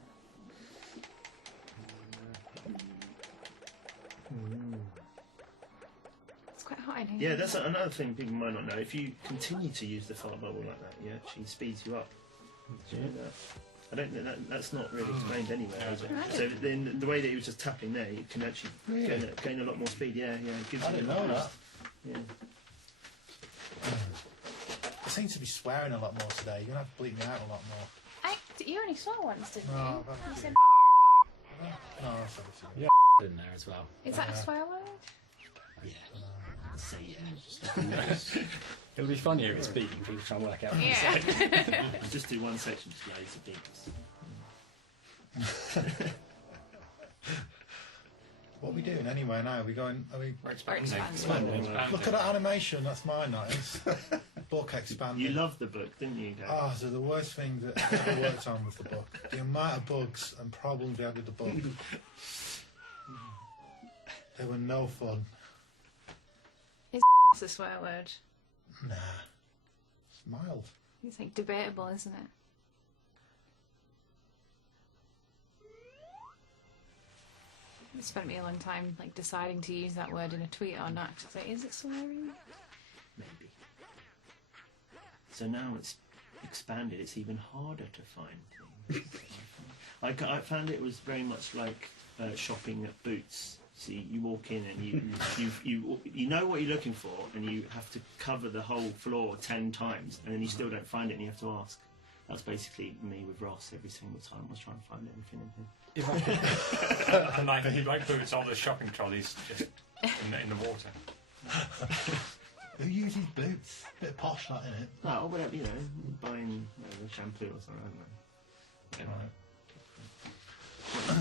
It's quite hot in here. Yeah, that's another thing people might not know. If you continue to use the fart bubble like that, it actually speeds you up. Did you know that? I don't think that's not really explained anywhere, is it? Right. So then the way that he was just tapping there, you can actually Really? gain a lot more speed. Yeah, it gives I you didn't a know boost. that. Yeah. I seem to be swearing a lot more today. You're going to have to bleep me out a lot more. You only saw once, didn't No, you? I've had You to- said, No, that's everything. Yeah, in there as well. is that a swear word? Say yeah. It would be funnier if it's beating people trying to work out. Yeah. Just do one section, just loads of beeps. What are we doing anyway now? Are we going... Are we... We're expanding. Expanding. Look at that animation. That's mine, that is. Book expanding. You loved the book, didn't you, Gary? Ah, so the worst thing that I've ever worked on was the book. The amount of bugs and problems we had with the book. They were no fun. It's a swear word. Nah. It's mild. It's like debatable, isn't it? It spent me a long time like deciding to use that word in a tweet or not. It's like, is it swearing? Maybe. So now it's expanded, it's even harder to find things. I found it was very much like shopping at Boots. See, you walk in and you know what you're looking for, and you have to cover the whole floor 10 times, and then you still don't find it, and you have to ask. That's basically me with Ross every single time I was trying to find anything in here. And like Boots, all the shopping trolleys just in the water. Who uses boots? Bit of posh, that, innit? Oh, or whatever, you know, buying shampoo or something, I don't know.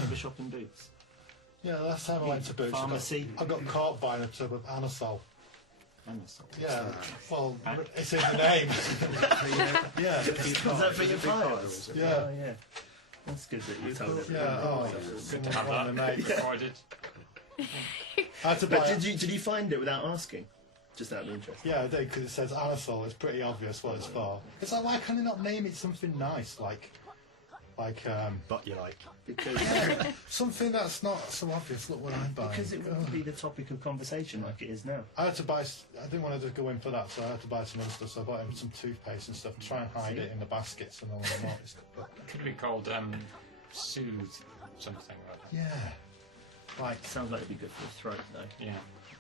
Ever shop in Boots? Yeah, last time I went to Boots, Pharmacy. I got caught buying a tub of Anasol. Anasol. Yeah, well, it's in the name. Yeah, Is that for your files? yeah. Oh, yeah. That's good that you told everyone. Yeah, oh, Good to have one of the that mates. recorded. I had to But buy did you find it without asking? Just out of interest. Yeah, I do, because it says anisole. It's pretty obvious what it's for. It's like, why can they not name it something nice, like But you like. Because something that's not so obvious? Look what I'm buying. because it wouldn't be the topic of conversation like it is now. I had to buy. I didn't want to just go in for that, so I had to buy some other stuff. So I bought him some toothpaste and stuff. Try and hide it in the baskets, and no one will notice. Could be called soothe something. Yeah, like Sounds like it'd be good for the throat, though. Yeah.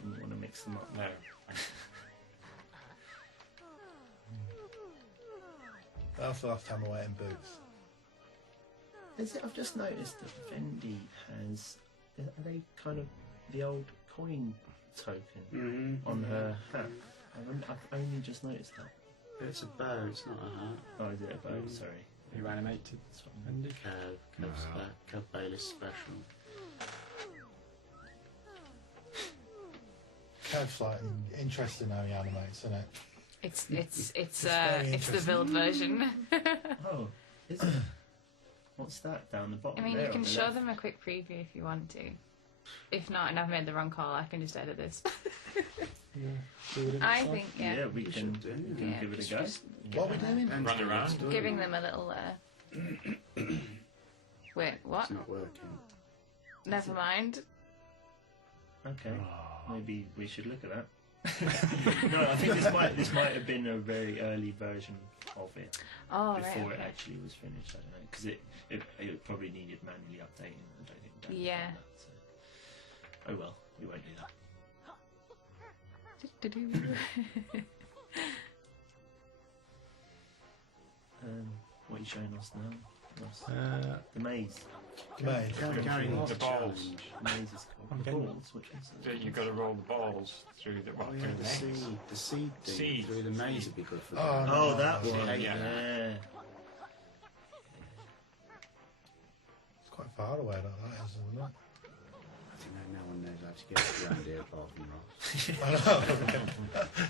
You wouldn't want to mix them up. No. that was the last time I went in Boots. Is it? I've just noticed that Fendi has. Are they kind of the old coin token on her hat? I've only just noticed that. It's a bow, it's not a hat. Oh, is it a bow? Sorry. You animated. Kev Bayless special. Kev's like interesting how he animates, isn't it? It's very the build version. Oh, is it? What's that down the bottom? I mean, there you can on the show left? them a quick preview if you want to. If not, and I've made the wrong call, I can just edit this. I think, Yeah, we can do, yeah, give it a just- go. just What are we doing? Run around. giving them a little. Wait, what? It's not working. Never mind. Okay, maybe we should look at that. No, I think this might have been a very early version of it Oh, before right. it Okay. actually was finished. I don't know because it probably needed manually updating. I don't think. Dan Yeah. done that, so. Oh well, we won't do that. What are you showing us now? Ross? The maze. Mate, Carrying The balls. The maze is called the balls. Which is So you've got to roll the balls through the Oh, yeah, through the the seed. maze. The seed thing Seed. through the maze would be good for Oh, that. no. Oh, that one. Yeah. Yeah. it's quite far away, that isn't it? I think no one knows how to get around here apart from Ross. I know.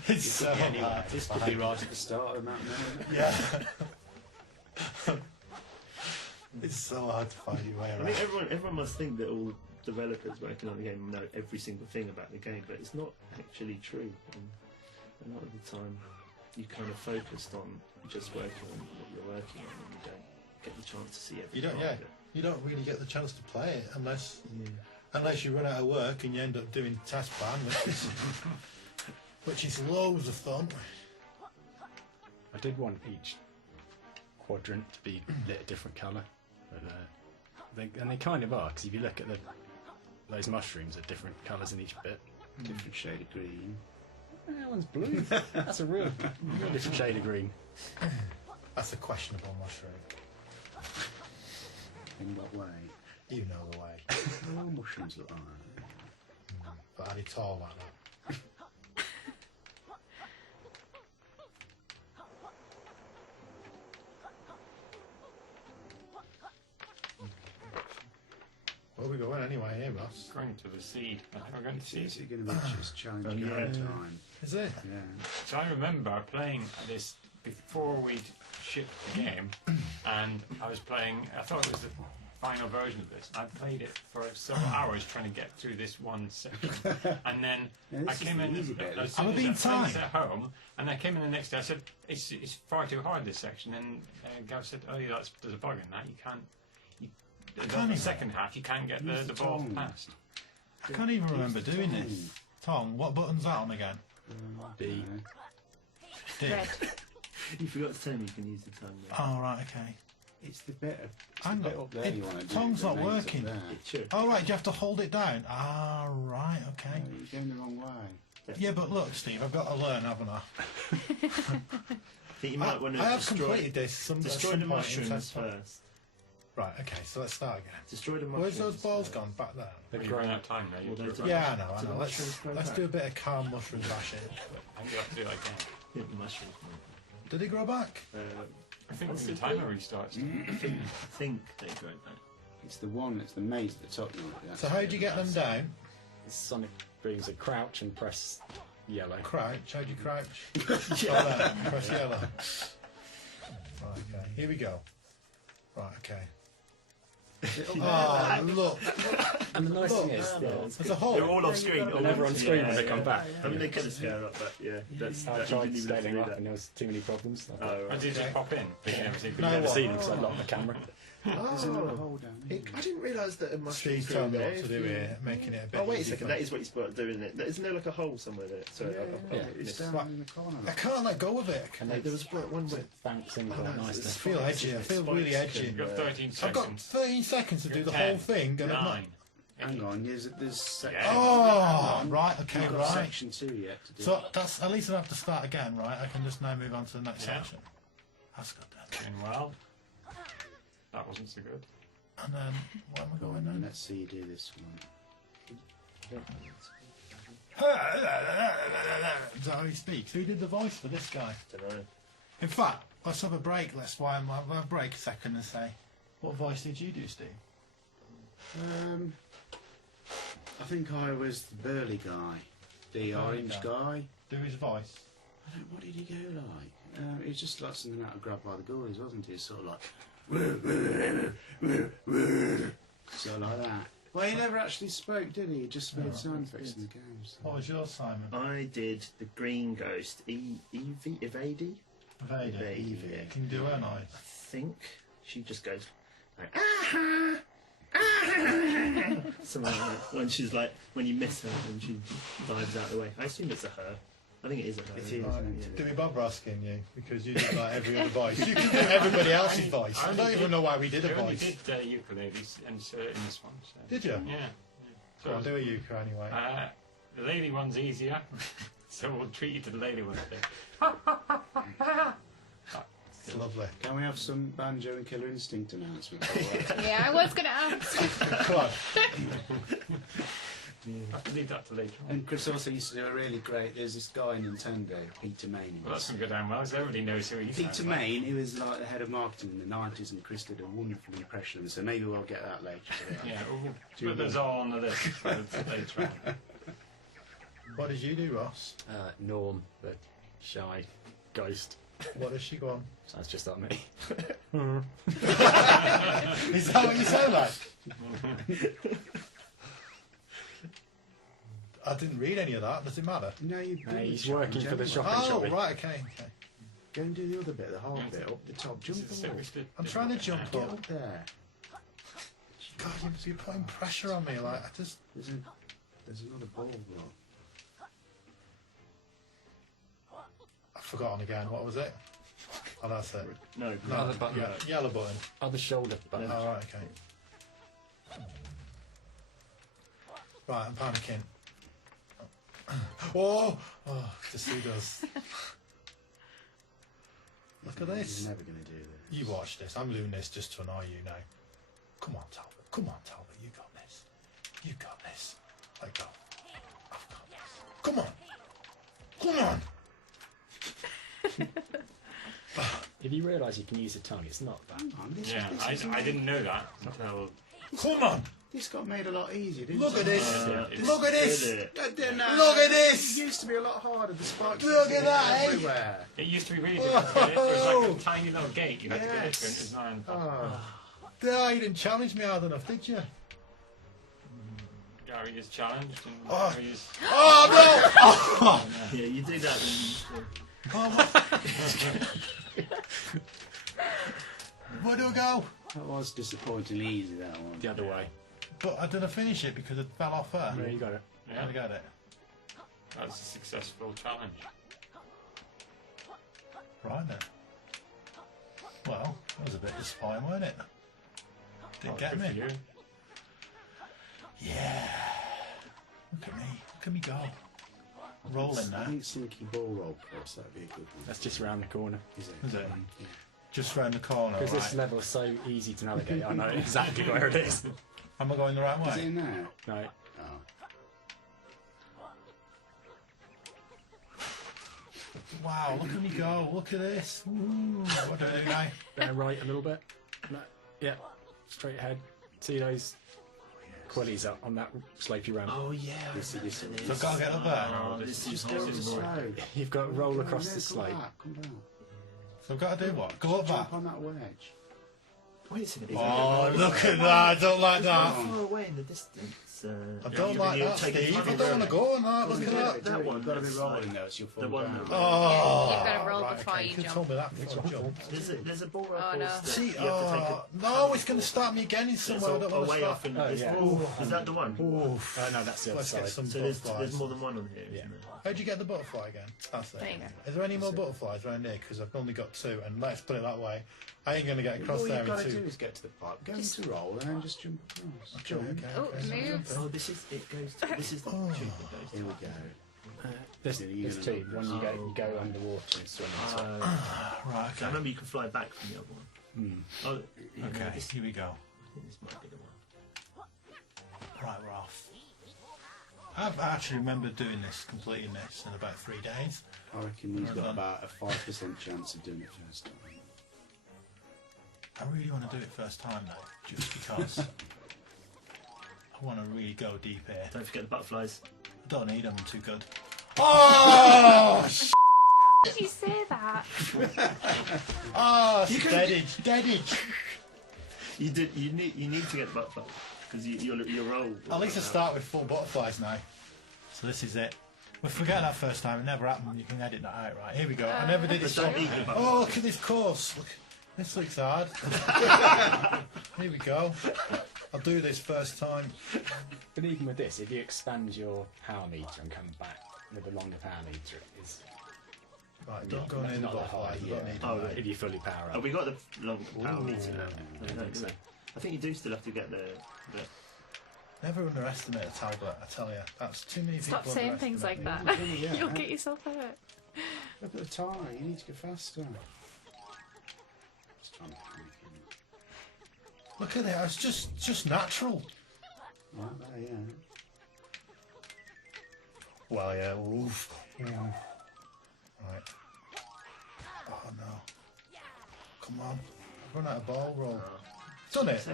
It's so hard. This could be right at the start of that minute. Yeah. It's so hard to find your way I around. mean, everyone must think that all developers working on the game know every single thing about the game, but it's not actually true. And a lot of the time, you kind of focused on just working on what you're working on, and you don't get the chance to see every You don't, part yeah. of it. You don't really get the chance to play it unless Yeah. you run out of work and you end up doing test plan, which is loads of fun. I did want each quadrant to be lit a different colour, but they kind of are, because if you look at those mushrooms are different colours in each bit. Different shade of green. That one's blue. That's a real different shade of green. That's a questionable mushroom. In what way? You know the way. All mushrooms look like that. But are they tall like that? Where are we going anyway here, Ross? Going to the seed. I think we're going to It's seed. easily going to be just challenge Oh, yeah. game time. Is it? Yeah. So I remember playing this before we'd shipped the game, and I was playing. I thought it was the final version of this. I played it for several hours trying to get through this one section, and then Yeah, I this is came the in. easy bit. As I'm soon a being as I played time. at home, and I came in the next day. I said it's far too hard, this section, and Gav said, "Oh, yeah, there's a bug in that. You can't." The second half, you can't get Use the the ball tongue. past. I can't even remember doing this. Tom, what button's that on again? B. D. Red. You forgot to tell me you can use the tongue. There. Oh, right, okay. It's the bit, Hang bit on. up there you want to do. Tongue's the not names up working. there. It should. Oh, right, do you have to hold it down? Ah, right, okay. No, you're going the wrong way. Yeah, but look, Steve, I've got to learn, haven't I? I think you might want to I have destroy completed this. At the some point in mushrooms test plan. first. Right, okay, so let's start again. Destroy the mushrooms. Where's those balls first. gone? Back there. When you run out of time now, you Well, have to those do it. are- Yeah, I know, I Do the know. mushrooms grow Let's back? do a bit of calm mushroom bashing. I think you have to do it again. Yeah, the mushrooms. Did he grow back? I think What's the it timer do? restarts. I think they grow back. It's the one that's the maze at the top. That's So how'd you get them down? Sonic brings a crouch and press yellow. Crouch, how'd you crouch? Oh, there, press yellow. Right, okay, here we go. Right, okay. Oh, look. And the nice thing is, There's a hole. They're all off screen. they're never on screen when they come back. I mean, they could have scare up, but yeah. That's, I that, tried you didn't even have to scaling do up that. and there was too many problems. I Oh, Or right. did you just pop in? But you never see You've No, never what? seen them because I locked the camera. There's another hole down there. I didn't realise that a mushroom Steve's through told me there. what to do here, making it a bit Oh, wait a easy second, for that is what you're supposed to do, isn't it? Isn't there like a hole somewhere there? Sorry, Yeah, I've it's missed. down in the corner. I can't let go of it. And There was one where... bouncing Oh, quite no, nicely. I it's feel edgy. I feel really edgy. You've got 13 I've got seconds. 13 seconds to do You're the 10, whole thing, and I'm not. 9. Hang on, there's section. Yeah. Oh, right, okay, You've got right. section 2 yet to do. So that's at least I don't have to start again, right? I can just now move on to the next Yeah. section. That's good then. Doing well. That wasn't so good. And then where am I going now? Let's see you do this one. Is that how he speaks? Who did the voice for this guy? I don't know. In fact, let's have a break. Let's have a break a second and say, what voice did you do, Steve? I think I was the burly guy, the orange guy. Do his voice. What did he go like? It was just like something out of Grabbed by the Goalies, wasn't it? It's sort of like... so like that. Well, he never actually spoke, did he? He just made sound effects in the games. What was yours, Simon? I did the green ghost, Evie? Vader. Evie, yeah. Can you do her I noise? think she just goes like, ah-ha! Ah-ha! Something like that. When she's like, when you miss her and she dives out of the way. I assume it's a her. I think it is a her. It is. Right. Do we bother asking you? Because you did like every other voice. You can do everybody else's voice. I don't even know why we did a You only voice. did Yooka-Laylee insert in this one. So. Did you? Yeah. So I'll do a Yuka anyway. The lady one's easier, so we'll treat you to the lady one today. It's lovely. Can we have some Banjo and Killer Instinct announcements? Yeah, I was going to ask. Come on. I have to leave that to later on. And Chris also used to do a really great... There's this guy in Nintendo, Peter Main. Well, that's going to go down well, because everybody knows who he is. Peter Main, he was like the head of marketing in the 90s, and Chris did a wonderful impression, so maybe we'll get that later. Yeah, we'll put those all on the list for later on. What did you do, Ross? Norm, but shy, ghost. What does she go on? Sounds just like me. Is that what you sound like? I didn't read any of that. Does it matter? No, you No, he's working for the shop. Oh, Shopee. right, okay, okay. Go and do the other bit, the hard bit, up the top. Jump up. I'm trying to jump Get up. up there. God, you're putting pressure on me. Like, I just... There's another ball block. I've forgotten again. What was it? Oh, that's it. No, No, Other button. yellow button. Other shoulder button. Oh, right, okay. Right, I'm panicking. Oh! Oh, just who does. Look at this. He's never going to do this. You watch this. I'm doing this just to annoy you now. Come on, Talbot. Come on, Talbot. You got this. You got this. Let go. I've got this. Come on. Come on. If you realise you can use the tongue, it's not that. Yeah, I didn't know that until... Come on. This got made a lot easier, didn't Look it? at this. it's- Look at this. Did it? Look at this. It used to be a lot harder. The spikes Look used to at be that, eh? everywhere. It used to be really difficult to get it. It was like a tiny little gate you had to get it through, and it's not impossible. Oh. You didn't challenge me hard enough, did you? Gary is challenged, and Oh. Gary is... Oh, no. Yeah, you do that. Where do I go? That was disappointingly easy, that one. The other way. But I didn't finish it because it fell off her. Yeah, you got it. Yeah, I got it. that's a successful challenge. Right then. Well, that was a bit disappointing, wasn't it? Didn't get Good me. for you. Yeah. Look at me. Look at me go. Rolling I now. think Slinky Ball Roll Cross, that'd be a good one. That's just round the corner. Is it? Is it? Yeah. Just round the corner. Because Right. this level is so easy to navigate, I know exactly where it is. Am I going the right Is it way? in there? No. Oh. Wow, look at me go. Look at this. Ooh, what do I do now? Go right a little bit. No. Yeah. Straight ahead. See those quillies up on that slopey ramp. Oh yeah, This is So I've got to get up there. Oh, this is Just go slow. You've got to roll across the Come slope. back, come down. So I've got to do what? Go up that. Jump on that wedge. Wait a second. Oh, look at that! I don't like that. Far away in the distance. I don't like that, Steve. I don't want to go on that. Look at that. That one. You've got to be that's rolling like- though, it's your the full one down. that- Oh, You've got to roll right, before okay. you You could jump. told me that before I jumped. There's a ball Oh, raffle. no. See, You have to take it no, it's going to start me again in somewhere I don't want to way start. off. And Oh, yeah. Is that the one? Oof. Oh no, that's the other Let's get side. some So there's butterflies. more than one on here, Yeah. isn't there? How'd you get the butterfly again? That's it. There you go. Is there any more butterflies around here? Because I've only got 2, and let's put it that way. I ain't going to get across All there you've in got to do 2. is get to the pipe, go into roll, and then just jump across. Okay, Jump. okay, Oh, okay, it so I'm moves. jumping. Oh, this is it. Goes. To, this is the jump that goes. Here we go. There's You're two. gonna One you go underwater and swim into it. Right, I okay. remember you can fly back from the other one. Oh, yeah, Okay, This, here we go. I think this might be the one. Right, we're off. I've actually remembered doing this, completing this in about 3 days. I reckon we've got Done. about a 5% chance of doing it first time. I really want to do it first time though, just because I want to really go deep here. Don't forget the butterflies. I don't need them, I'm too good. Oh! Did you say that? Oh, deadage. You need to get the butterflies because your roll. At least I start with 4 butterflies now. So this is it. We forget that first time, it never happened. You can edit that out, right? Here we go. I never did this. Don't eat the butterflies. Oh, look at this course. Look, this looks hard. Here we go. I'll do this first time. But even with this, if you expand your power meter and come back with a longer power meter, it is Right, don't go near the not that butterflies. hard. I Yeah. don't need Oh, them. right. If you fully power Oh, up. we got the long power meter now. I don't think so. I think you do still have to get the Never underestimate a Talbot, I tell you. That's too many people. Stop saying things like that. Yeah. You'll get yourself hurt. Look at the tie, you need to go faster. Just trying to Look at that, it's just natural. Right there, yeah. Well, yeah, oof. Right. Oh no. Come on. I've run out of ball roll. Done it.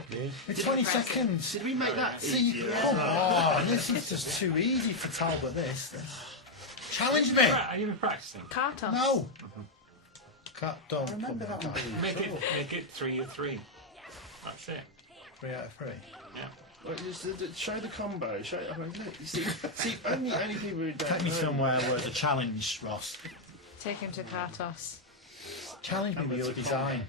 In 20 seconds. Did we make that? See, easier? come on. This is just too easy for Talbot, this. Challenge me. Are you practicing? Car toss. No. Don't put me remember on that one that. being Make it 3 of 3. That's it. 3 out of 3. Yeah. Well, show the combo. Show. I mean, look, you see, only people who don't Take me know. somewhere where the challenge, Ross. Take him to car toss. Challenge me with your design.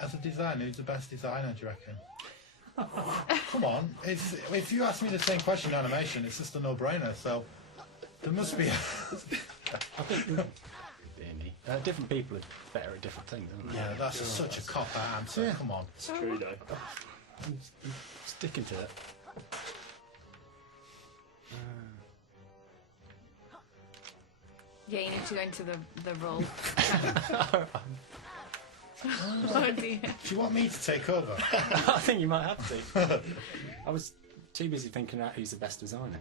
As a designer, who's the best designer, do you reckon? Come on. If you ask me the same question in animation, it's just a no-brainer, so there must be... I think different people are better at different things, aren't they? Yeah, that's such a cop-out answer. Come on. It's true though. I'm sticking to it. Yeah, you need to go into the roll. Oh dear. Do you want me to take over? I think you might have to. I was too busy thinking about who's the best designer.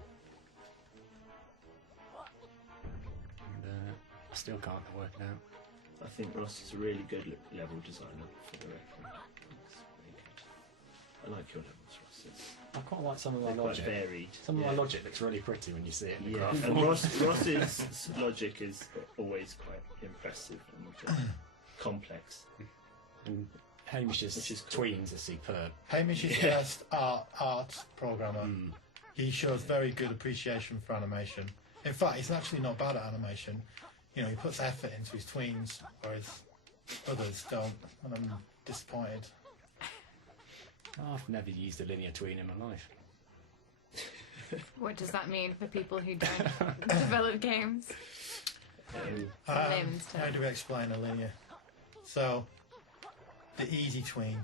And I still can't work it out. I think Ross is a really good level designer for the record. It's really good. I like your levels, Ross. I quite like some of my They're quite logic. varied. Some of yeah. my logic looks really pretty when you see it in the Yeah, graph. and Ross's logic is always quite impressive and complex. And Hamish's Which is cool. tweens are superb. Hamish is the best art programmer. He shows very good appreciation for animation. In fact, he's actually not bad at animation. You know, he puts effort into his tweens, whereas others don't, and I'm disappointed. I've never used a linear tween in my life. What does that mean for people who don't develop games? Layman's term. How do we explain a linear? So, the easy tween.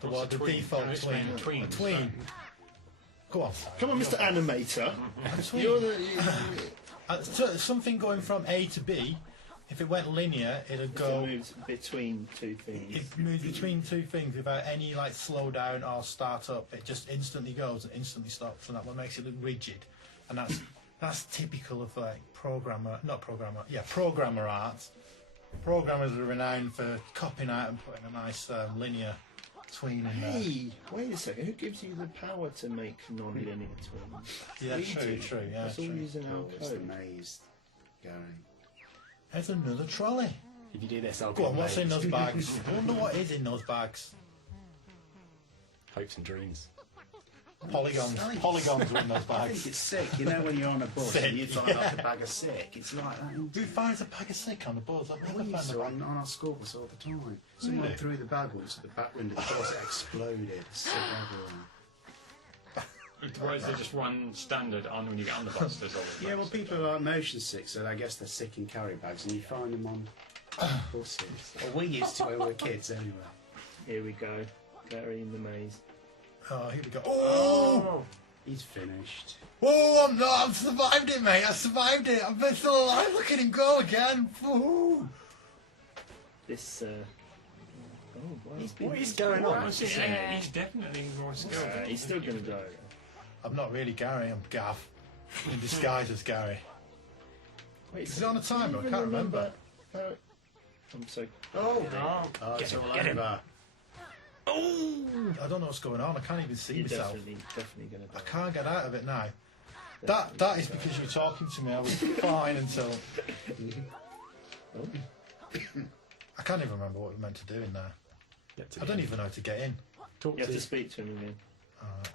The What's a tween? default Can you explain tween. a A tween? tween. Go on. Come on, Mr. Animator. A tween. You're the. So something going from A to B, if it went linear, it'd go. It moves between two things. It moves between two things without any like slow down or start up. It just instantly goes and instantly stops, and that what makes it look rigid. And that's typical of like programmer art. Programmers are renowned for copying out and putting a nice linear tween in there. Hey, wait a second. Who gives you the power to make non-linear twins? Yeah, We true, do. yeah. That's all true. using our What's the code. maze going? There's another trolley. If you do this, I'll Go be on, what's in amazed. those bags? I wonder what is in those bags. Hopes and dreams. Polygons. Polygons are in those I think bags. it's sick. You know when you're on a bus Sick, and you find like a bag of sick? It's like that. Who finds a bag of sick on the bus? I've never We used found to a bag. on our school bus all the time. Someone Really? threw the bag once at the back window. Of course, it exploded. Sick everywhere. Why is there just one standard on when you get on the bus? There's always Yeah, well, bags. people are like motion sick, so I guess they're sick in carry bags, and you find them on buses. Well, we used to when we were kids, anyway. Here we go. Gary in the maze. Oh, here we go. Oh! He's finished. Oh, I'm not. I've survived it, mate. I survived it. I'm still alive. Look at him go again. Ooh. This. Oh, wow. What is going on? Honestly, yeah, he's definitely more skilled. He's still going to go. I'm not really Gary. I'm Gav. In disguise as Gary. Wait, Is it on a timer? I can't remember. I'm so. Oh, it's all over. I don't know what's going on. I can't even see You're myself. definitely going to I die. can't get out of it now. That is because you were talking to me. I was fine until... I can't even remember what we meant to do in there. I don't even know how to get in. Talk You have to to speak to him again. Alright.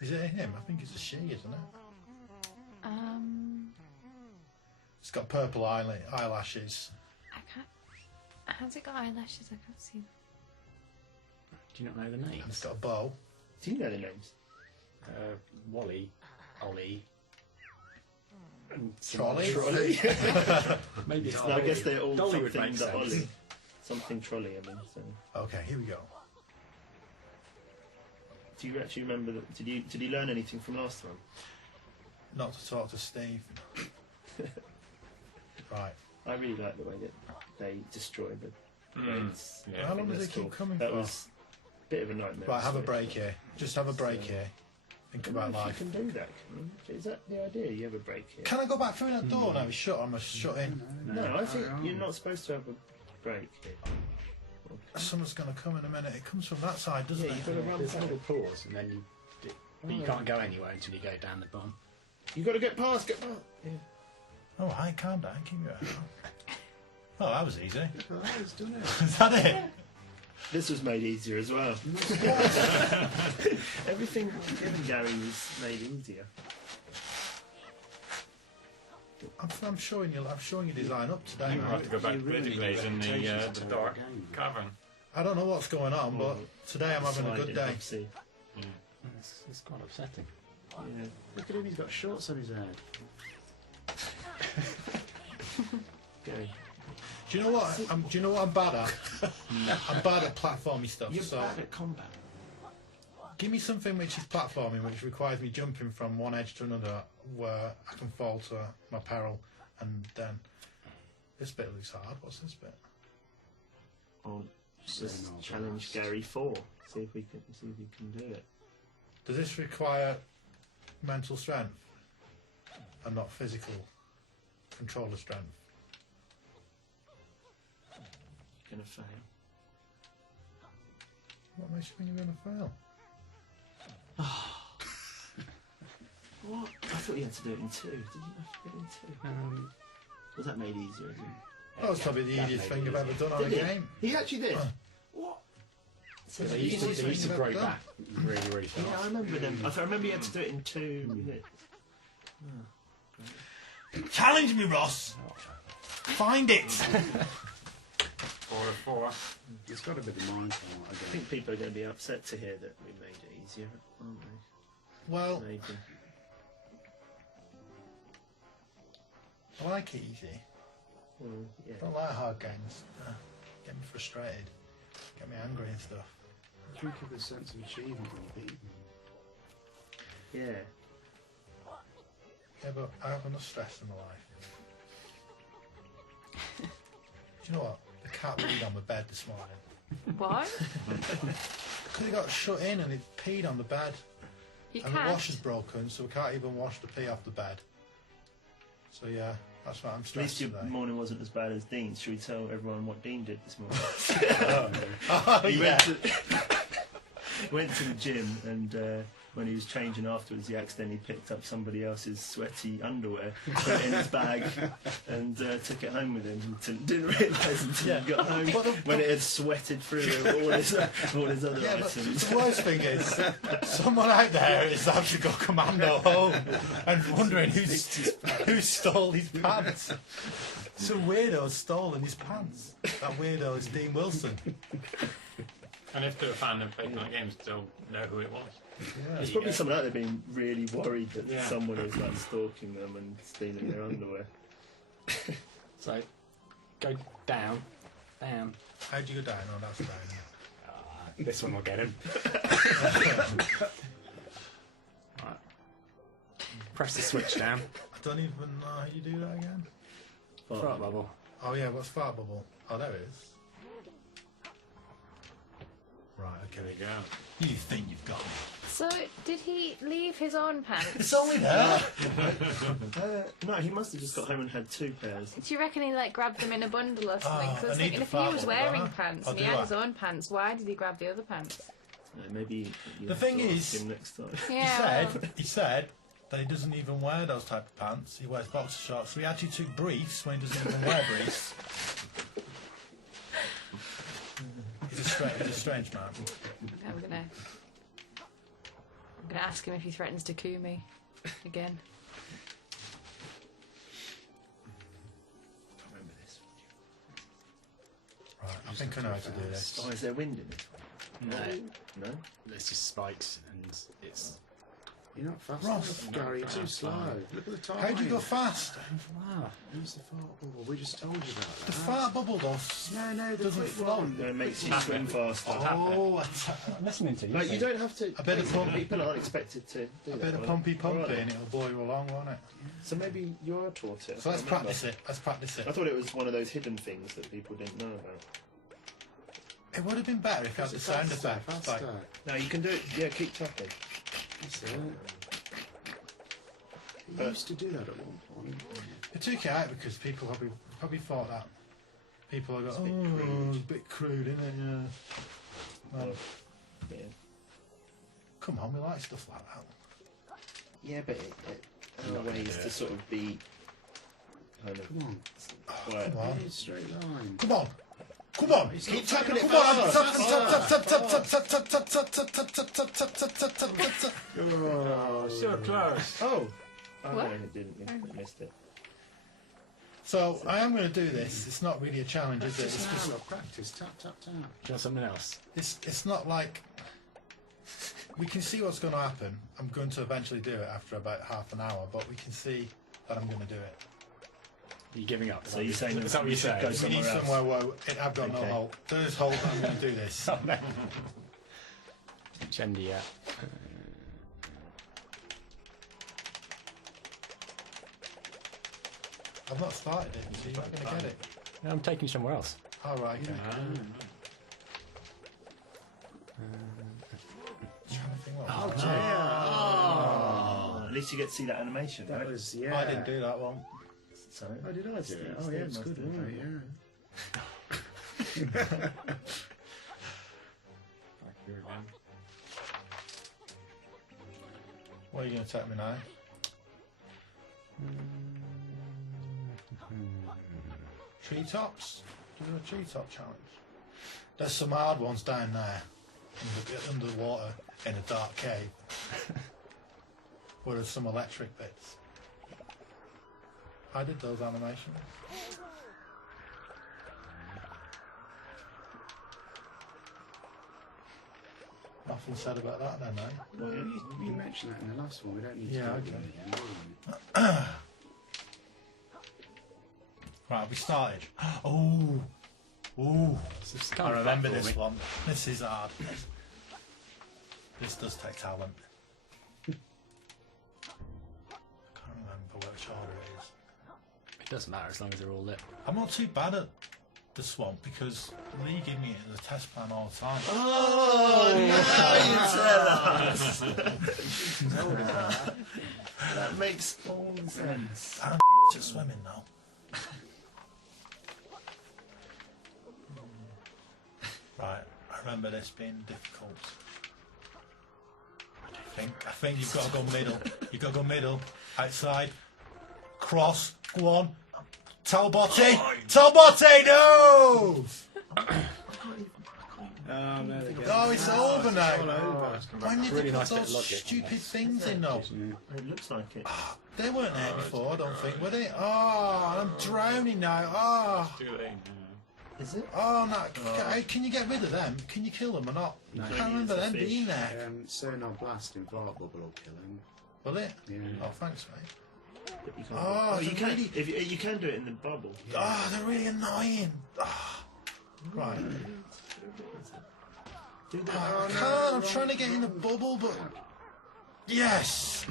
Is it him? I think it's a she, isn't it? It's got purple eyelashes. I can't. Has it got eyelashes? I can't see them. Do you not know the And it's names? got a bow. Do you know the names? Wally, Ollie, and Trolley. Maybe it's No, I guess they're all Dolly would something make that sense. Ollie. Something trolley, I mean. So. Okay, here we go. Do you actually remember? Did you learn anything from last time? Not to talk to Steve. Right. I really like the way that they destroy the grades. Yeah. How long does That's it keep cool. coming That for? was a bit of a nightmare. Right, have a So- break here. Just have a break here. Think I don't know about if you life. can do that. Can you? Is that the idea? You have a break here. Can I go back through that door now? It's shut. I'm shut in. No, I think you're not supposed to have a break here. Someone's going to come in a minute. It comes from that side, doesn't Yeah, it? you've got to run There's a back. little pause, and then you can't go anywhere until you go down the bottom. You got to get past. Get past. Yeah. Oh, hi, calm down. Keep your head down. Oh, that was easy. He's done it. Is that it? This was made easier as well. Everything given Gary was made easier. I'm showing you. I'm showing you design up today, You man. have to go back You ruined vertically your in reputation the to dark the game. cavern. I don't know what's going on, but today I'm having a good Sliding, day. obviously. It's quite upsetting. Yeah. Look at him, he's got shorts on his head. Okay. Do you know what? Do you know what I'm bad at? I'm bad at platformy stuff. You're so bad at combat. give me something which is platforming, which requires me jumping from one edge to another, where I can fall to my peril, and then this bit looks hard. What's this bit? Well, Just just challenge Gary 4. See if we can do it. Does this require mental strength and not physical controller strength? You're gonna fail. What makes you think you're going to fail? What? I thought you had to do it in 2. Did you have to do it in 2? Was that made easier? Isn't it? That was probably the easiest thing I've ever done on a Did he? game. He actually did. What? So they used to grow back really, really fast. Yeah, I remember them. I remember you had to do it in 2 hits. Challenge me, Ross! Find it! 4 of 4. It's got a bit of mind for I what think people are going to be upset to hear that we made it easier, aren't Well, they? Maybe. I like it easy. Well, yeah. I don't like hard games. Get me frustrated. Get me angry and stuff. Think of the sense of achievement when you beat them. Yeah. Yeah, but I have enough stress in my life. Do you know what? The cat peed on the bed this morning. What? Because it got shut in and it peed on the bed. You And the can't. wash is broken, so we can't even wash the pee off the bed. So yeah, that's why I'm At least stressed your today. morning wasn't as bad as Dean's. Should we tell everyone what Dean did this morning? Oh, He yeah. went to the gym and when he was changing afterwards, he accidentally picked up somebody else's sweaty underwear, put it in his bag, and took it home with him. And didn't realise until he got home when it had sweated through all his other items. The worst thing is, someone out there is having to go commando home and wondering who stole his pants. Some weirdo's stolen his pants. That weirdo is Dean Wilson. And if they're a fan of Playtonic games, they'll know who it was. Yeah. There's probably someone out there being really worried that someone is like stalking them and stealing their underwear. So, go down. How'd you go down? Oh, that's down. This one will get him. Right. Press the switch down. I don't even know how you do that again. Fart bubble. Oh yeah, what's fart bubble? Oh, there it is. Right, okay. There you go. You think you've got me. So, did he leave his own pants? It's only there. No, he must have just got home and had 2 pairs. Do you reckon he like grabbed them in a bundle or something? Oh, 'Cause I was I need thinking the if he fart was bubble, wearing don't I? pants I'll and he do had that. his own pants, why did he grab the other pants? Maybe you The have thing to ask is- him next time. Yeah. He said that he doesn't even wear those type of pants. He wears boxer shorts. So he actually took briefs when he doesn't even wear briefs. He's a strange man. I'm gonna ask him if he threatens to coup me again. I remember this. Right, I think I know how to do this. Oh, is there wind in it? No. No? There's just spikes, and it's... You're not fast Ross. enough, Gary. You're too slow. Look at the time. How'd you go fast? Wow. Who's the fart bubble? We just told you about that. The fart bubble does. No, the doesn't quick float. one. No, it makes you swim faster. Oh, I'm listening to you. Like, you don't have to. A bit of pump. People aren't expected to do a that. bit of are pumpy they? pumpy Alright. and it'll blow you along, won't it? So maybe you are taught it. So let's I can't practice remember. it. Let's practice it. I thought it was one of those hidden things that people didn't know about. It would have been better if you had the sound effect. Like, No, you can do it. Yeah, keep tapping. That's it. You used to do that at one point. it took it out because people probably thought that. People are going, bit crude. it's a bit crude, isn't it? Yeah. Well, Yeah. come on, we like stuff like that. Yeah, but there are ways to sort of be kind of Come on. quiet. Come on. It's a straight line. Come on. Come on. Keep tapping it Come on. fast. Tap, tap, tap, tap, tap, tap, tap, tap, tap, tap, tap, tap, tap, tap, tap, tap, tap. Oh, so close. Oh. Oh, What? no, it didn't. I missed it. So I am going to do this. It's not really a challenge, is it? Just It's just now, practice. Tap, tap, tap. Do you want something else? it's not like we can see what's going to happen. I'm going to eventually do it after about half an hour, but we can see that I'm going to do it. Are you giving up? So you're saying is that what we you should say? go We need somewhere else? somewhere where I've got no Okay. hope. There's hope. I'm going to do this. Chendy, I've not started it, so you're not going to get it. No, I'm taking somewhere else. All right. Okay. Trying to think what- At least you get to see that animation, That right? was, yeah. I didn't do that one. So, Oh, did I do it? Steve Oh, yeah, it's must good, have wasn't done it? Yeah. What are you going to take me now? Treetops? Do a treetop challenge. There's some hard ones down there, under the water, in a dark cave. Where there's some electric bits. I did those animations. Nothing said about that then, eh? Well, you mentioned that in the last one. We don't need to Yeah, do okay. it again, do we? Right, we started. Oh! Ooh! It's I kind of remember fun for this me. one. This is hard. This does take talent. I can't remember which order it is. It doesn't matter as long as they're all lit. I'm not too bad at the swamp because Lee gave me it in the test plan all the time. oh, now you tell us! That makes all sense. I'm at swimming now. Right, I remember this being difficult. I think you've got to go middle. You've got to go middle. Outside. Cross. Go on. Talbot! Talbot! No! Oh, there they go. Oh, it's over now. All over. Why did Really they nice put bit of those logic. stupid things in though? It looks like it. They weren't there before, I don't think, were they? Oh, I'm drowning now. Oh, Do they? Is it? oh no. Can you get rid of them? Can you kill them or not? No. I can't remember them Fish. being there. Sonar Blast in Vart Bubble will kill him. Will it? Yeah. Oh, thanks, mate. But you can't Oh, you it's can. really- If you can do it in the bubble. Oh, they're really annoying. Oh. Right. Do that. Oh, I can't. I'm trying to get in the bubble, but yes.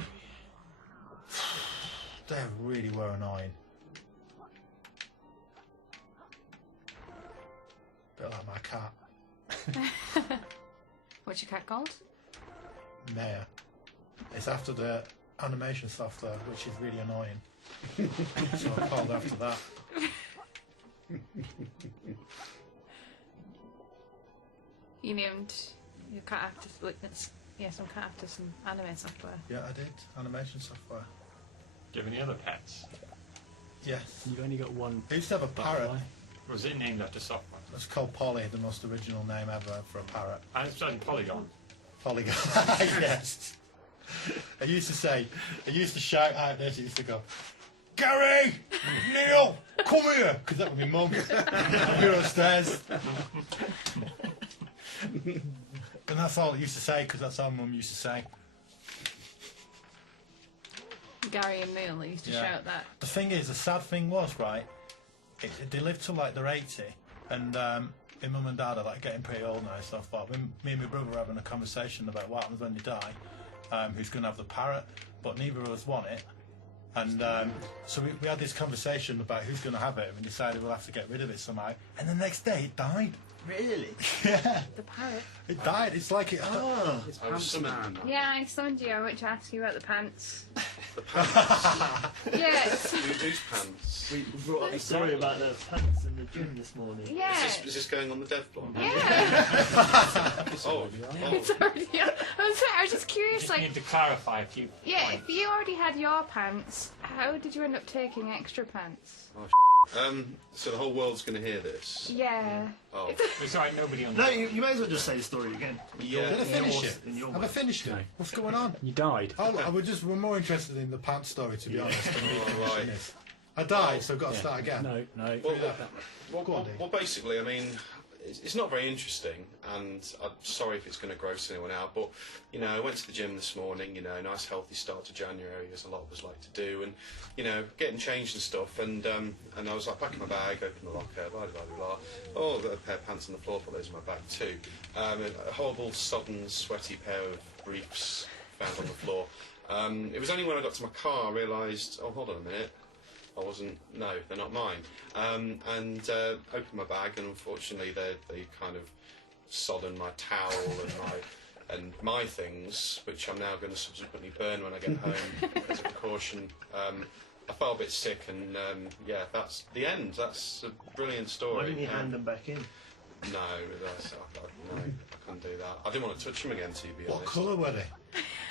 They really were annoying. Bit like my cat, What's your cat called? Maya. It's after the animation software, which is really annoying. So I called after that. You named your cat after some cat after some anime software. Yeah, I did. Animation software. Do you have any other pets? Yes. You've only got one. I used to have a parrot. butterfly. Was it named after software? It's called Polly, the most original name ever for a parrot. And it's like Polygon. Polygon. Yes. I used to shout out this, it used to go, Gary! Neil! Come here! Because that would be Mum. We were upstairs. And that's all it used to say, because that's all Mum used to say. Gary and Neil used to Yeah. shout that. The thing is, the sad thing was, right, they lived till like they're 80, and my mum and dad are like getting pretty old now, so I thought, me and my brother were having a conversation about what happens when you die, who's going to have the parrot, but neither of us want it. And so we had this conversation about who's going to have it, and we decided we'll have to get rid of it somehow. And the next day it died. Really? Yeah, The parrot. it died. It's like it. Oh. It's I was Pants summoned. Man. Yeah, I summoned you. I went to ask you about the pants. The pants. Yes. Whose pants? We brought up a story about the pants in the gym this morning. Yeah. Is this going on the dev blog? Yeah. Oh, It's already. I'm sorry. I was just curious. Just Like, need to clarify a few yeah, points. if you already had your pants, how did you end up taking extra pants? so the whole world's going to hear this. Yeah. Oh, It's alright, nobody on No, you may as well just say the story again. yeah. Did I finish it? In your Have I words. finished it? What's going on? You died. Oh, we're more interested in the pants story, to be honest. Than me Oh, finishing right. this. I died, so I've got to start again. No. Well, basically, I mean, it's not very interesting, and I'm sorry if it's going to gross anyone out, but, you know, I went to the gym this morning, you know, nice healthy start to January, as a lot of us like to do, and, you know, getting changed and stuff, and I was like, packing my bag, open the locker, blah, blah, blah, blah. Oh, I've got a pair of pants on the floor, but those in my bag too. A horrible, sodden, sweaty pair of briefs found on the floor. It was only when I got to my car I realised, oh, hold on a minute. No, they're not mine. Opened my bag, and unfortunately they kind of sodden my towel and my things, which I'm now going to subsequently burn when I get home as a precaution. I felt a bit sick, and yeah, that's the end. That's a brilliant story. Why didn't you hand them back in? No, I couldn't do that. I didn't want to touch them again, to be What honest. colour were they?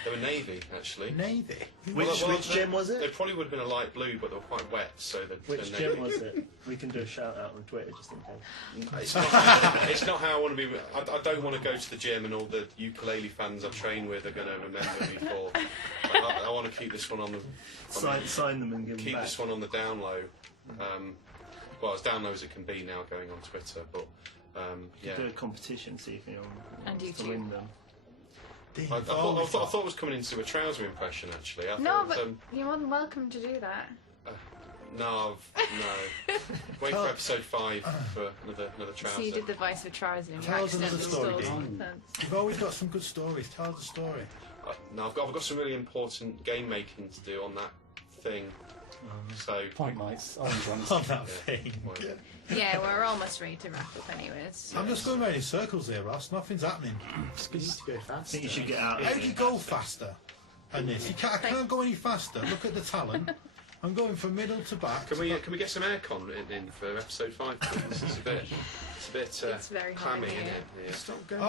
They were navy, actually. Navy. Which gym was They it? probably would have been a light blue, but they were quite wet, so they're Which navy. gym was it? We can do a shout out on Twitter just in case. It's not how I want to be. I don't want to go to the gym and all the Yooka-Laylee fans I train with are going to remember me for. I want to keep this one on the Sign them and give them keep back. this one on the down low. Well, as down low as it can be now, going on Twitter. But yeah, Do a competition, see if anyone And wants to YouTube. win them. I thought I was coming into a trouser impression. Actually, I No, thought, but you're more than welcome to do that. no. Wait for episode 5 for another trouser. So you did the voice of Trouser and you Tell us another accidentally story, stole Dean. something. You've always got some good stories. Tell us a story. No, I've got some really important game making to do on that thing. So Point lights, orange ones. On that thing. well, Yeah, we're almost ready to wrap up anyways. I'm just going round in circles here, Ross. Nothing's happening. It's good to go I fast. think you should get out. How do you go faster? And this, I can't go any faster. Look at the talent. I'm going from middle to back. Can we get some aircon in for episode 5, please? It's a bit It's very hot clammy in in here. it. Yeah. Stop going.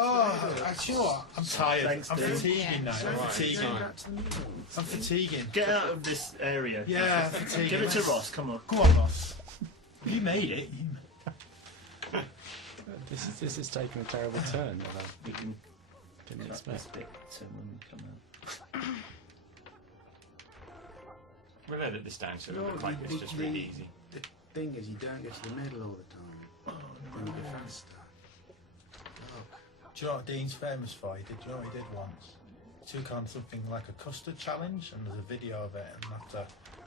Actually, you know what? I'm tired. Thanks, I'm Dave. fatiguing now. I'm Right, fatiguing. fine. I'm fatiguing. Get out of this area. Yeah, fatiguing. Give it to Ross. Come on. Go on, Ross. You made it. This is taking a terrible turn that I We can didn't cut this expect. bit to when we come out. We'll edit this down so it'll look like it's just really easy. The thing is, you don't get to the middle all the time. Then you go faster. Do you know what Dean's famous for? Do you know what he did once? He took on something like a custard challenge, and there's a video of it, and I'll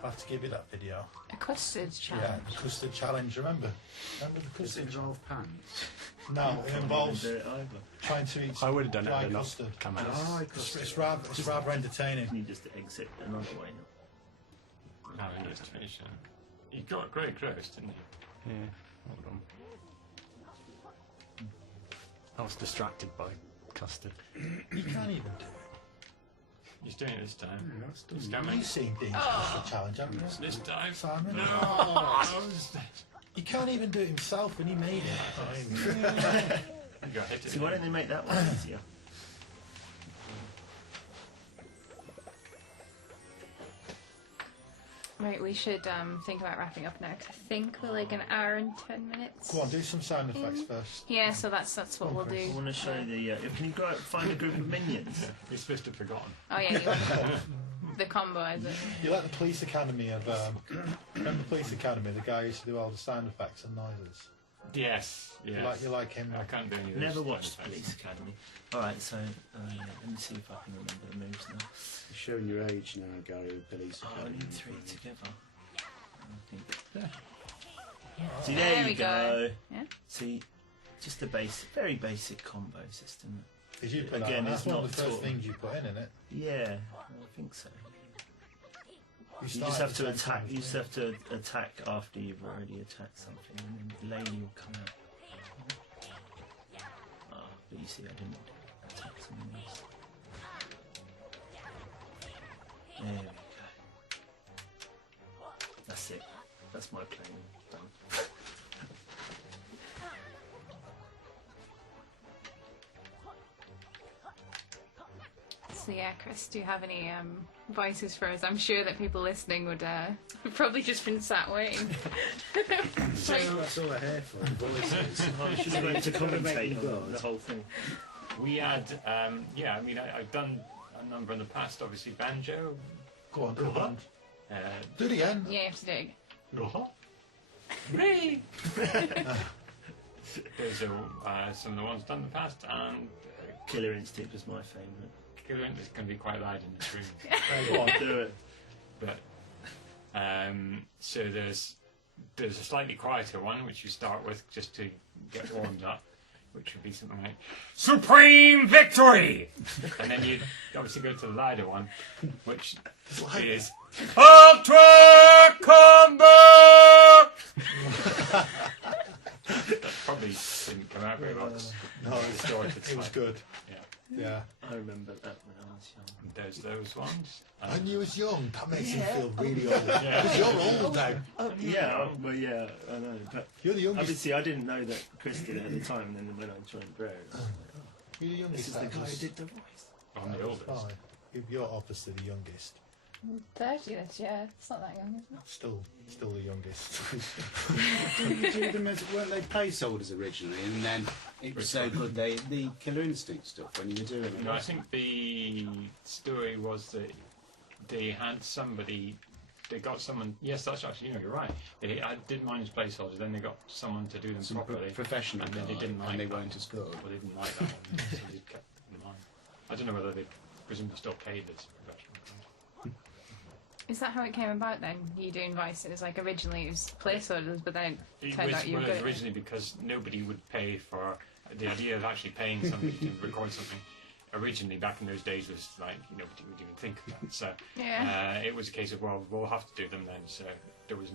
have to give you that video. A custard challenge. Yeah, the custard challenge. Remember the Does it custard? involve pants? No, it involves Do it either. trying to eat I would have done it dry had not custard. come out. It's rather entertaining. You just exit another way. No, just to finish it. You got great close, didn't you? Yeah, hold on. I was distracted by custard. You can't even do He's doing it this time. Yeah, that's done. He's it. coming. You've seen Dean's custard challenge, haven't you? This time. Simon? No! He can't even do it himself, and he made it. You got hit See, why don't they make that one easier? Right, we should think about wrapping up now. 'Cause I think we're like an hour and 10 minutes. Go on, do some sound effects first. Yeah, so that's what we'll I do. want to show the. Can you go out and find a group of minions? We're supposed to have forgotten. Oh yeah, you want the combo, is it? You like the Police Academy of... remember the Police Academy? The guy who used to do all the sound effects and noises. Yes, yes. You like him? I can't do any of those. Never watched sound effects. Police Academy. Alright, so let me see if I can remember the moves now. You're showing your age now, Gary, with Police Oh, I Academy. need 3 together. I think. See, there we you go. go. Yeah. See, just a very basic combo system. Because you put Again, that, that's it's one not of the first taught. things you put in it? Yeah, I think so. You start just at have to the same attack. time, You just have to attack after you've already attacked something, and then Laylee will come out. Oh, but you see, I didn't attack something else. There we go. That's it. That's my playing done. So yeah, Chris, do you have any voices for us? I'm sure that people listening would probably just been sat waiting. That's all I hear for. Voices. I should have went to commentate on the whole thing. We had, yeah, I mean, I've done a number in the past, obviously banjo. Go on, do it. Uh, Do it again. Yeah, you have to do it. Ray! Those are some of the ones done in the past, and Killer Instinct was my favourite. Killer is going to be quite loud in this room. Go on, do it. But so there's a slightly quieter one which you start with just to get warmed up, which would be something like Supreme Victory, and then you obviously go to the louder one, which is Ultra Combo. That probably didn't come out very well. No, Distorted it was slightly. good. Yeah. Yeah. I remember that when I was young. There's those ones. And you was young. That makes him Yeah. feel really old. Yeah. Because you're old now. Yeah, well, yeah, I know. But You're the youngest. obviously, I didn't know that Chris did it at the time, and then when I joined Bro, You're the this youngest. is the out guy of who us. did the voice. I'm the oldest. Fine. You're obviously the youngest. 30, that's, yeah, it's not that young, isn't it? Still the youngest. Didn't you do them as, weren't they placeholders originally? And then it was so good, the Killer Instinct stuff when you were doing it. No, I think the story was that they had somebody, they got someone. Yes, that's actually, you're right. I did mine as placeholders. Then they got someone to do them Some properly, professional and then they guy, didn't like and they that. weren't as good. Well, they didn't like that one, so they kept them on. I don't know whether they presumably still paid this professional. Is that how it came about then? You doing voices? Like originally it was placeholders, but then it turned out you were Well, good. originally because nobody would pay for the idea of actually paying somebody to record something. Originally, back in those days, was like nobody would even think of that. So Yeah. it was a case of, well, we'll have to do them then. So there was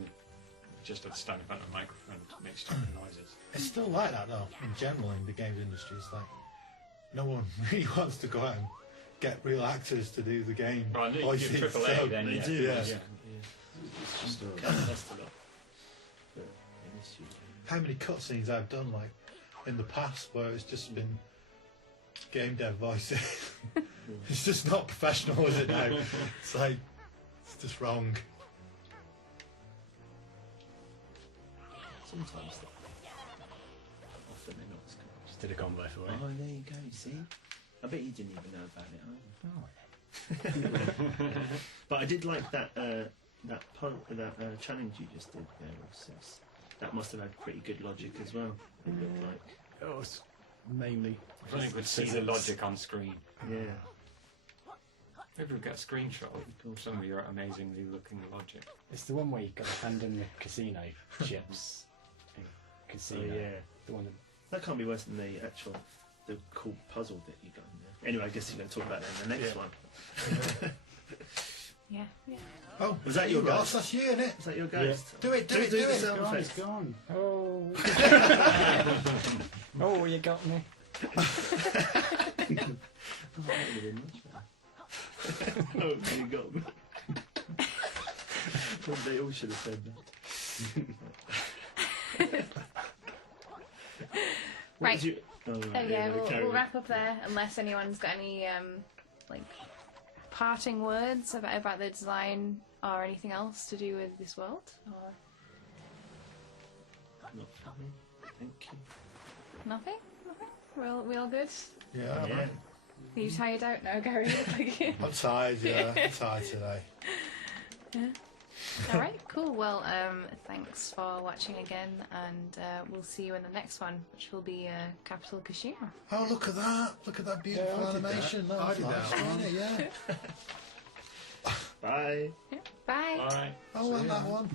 just a stand in front of a microphone to make stupid noises. It's still like that though. In general, in the games industry, it's like no one really wants to go out and get real actors to do the game Well, if voices. you're AAA, so then they yeah, do, yeah. yes. Yeah. It's just a... That's a lot. But in this studio. How many cutscenes I've done, like, in the past where it's just been game dev voices. It's just not professional, is it now? It's like, it's just wrong. Sometimes they're often they're not as good. Just did a combo for you. Oh, there you go, see? I bet you didn't even know about it either. But I did like that challenge you just did there, Ross. That must have had pretty good logic as well, it looked like. Oh, it's mainly. I think we'd see the logic on screen. Yeah. Maybe we'll get a screenshot of some of your amazingly looking logic. It's the one where you've got to hand in the casino chips. Casino. Oh, yeah. The one That can't be worse than the cool puzzle that you got in there. Anyway, I guess you're going to talk about that in the next one. Yeah, yeah. Oh, was that your Ross? ghost? That's you, innit? Is that your ghost? Yeah. Do it. the sound gone, effects. it's gone. Oh. Oh, you got me. Oh, that would have been much better. Oh, you got me. Well, they all should have said that. Right. Did you... Oh, right, Yeah, no, carry we'll on. wrap up there, unless anyone's got any like parting words about the design or anything else to do with this world. Or Not for me. Thank you. nothing. We all good. Yeah. Yeah. Are you tired out now, Gary? I'm tired, yeah. I'm tired today. Yeah. All right, cool. Well, thanks for watching again, and we'll see you in the next one, which will be Capital Kashima. Oh, look at that. Look at that beautiful animation. That was nice, wasn't it? Yeah. Bye. Yeah. Bye. Alright. I want that one.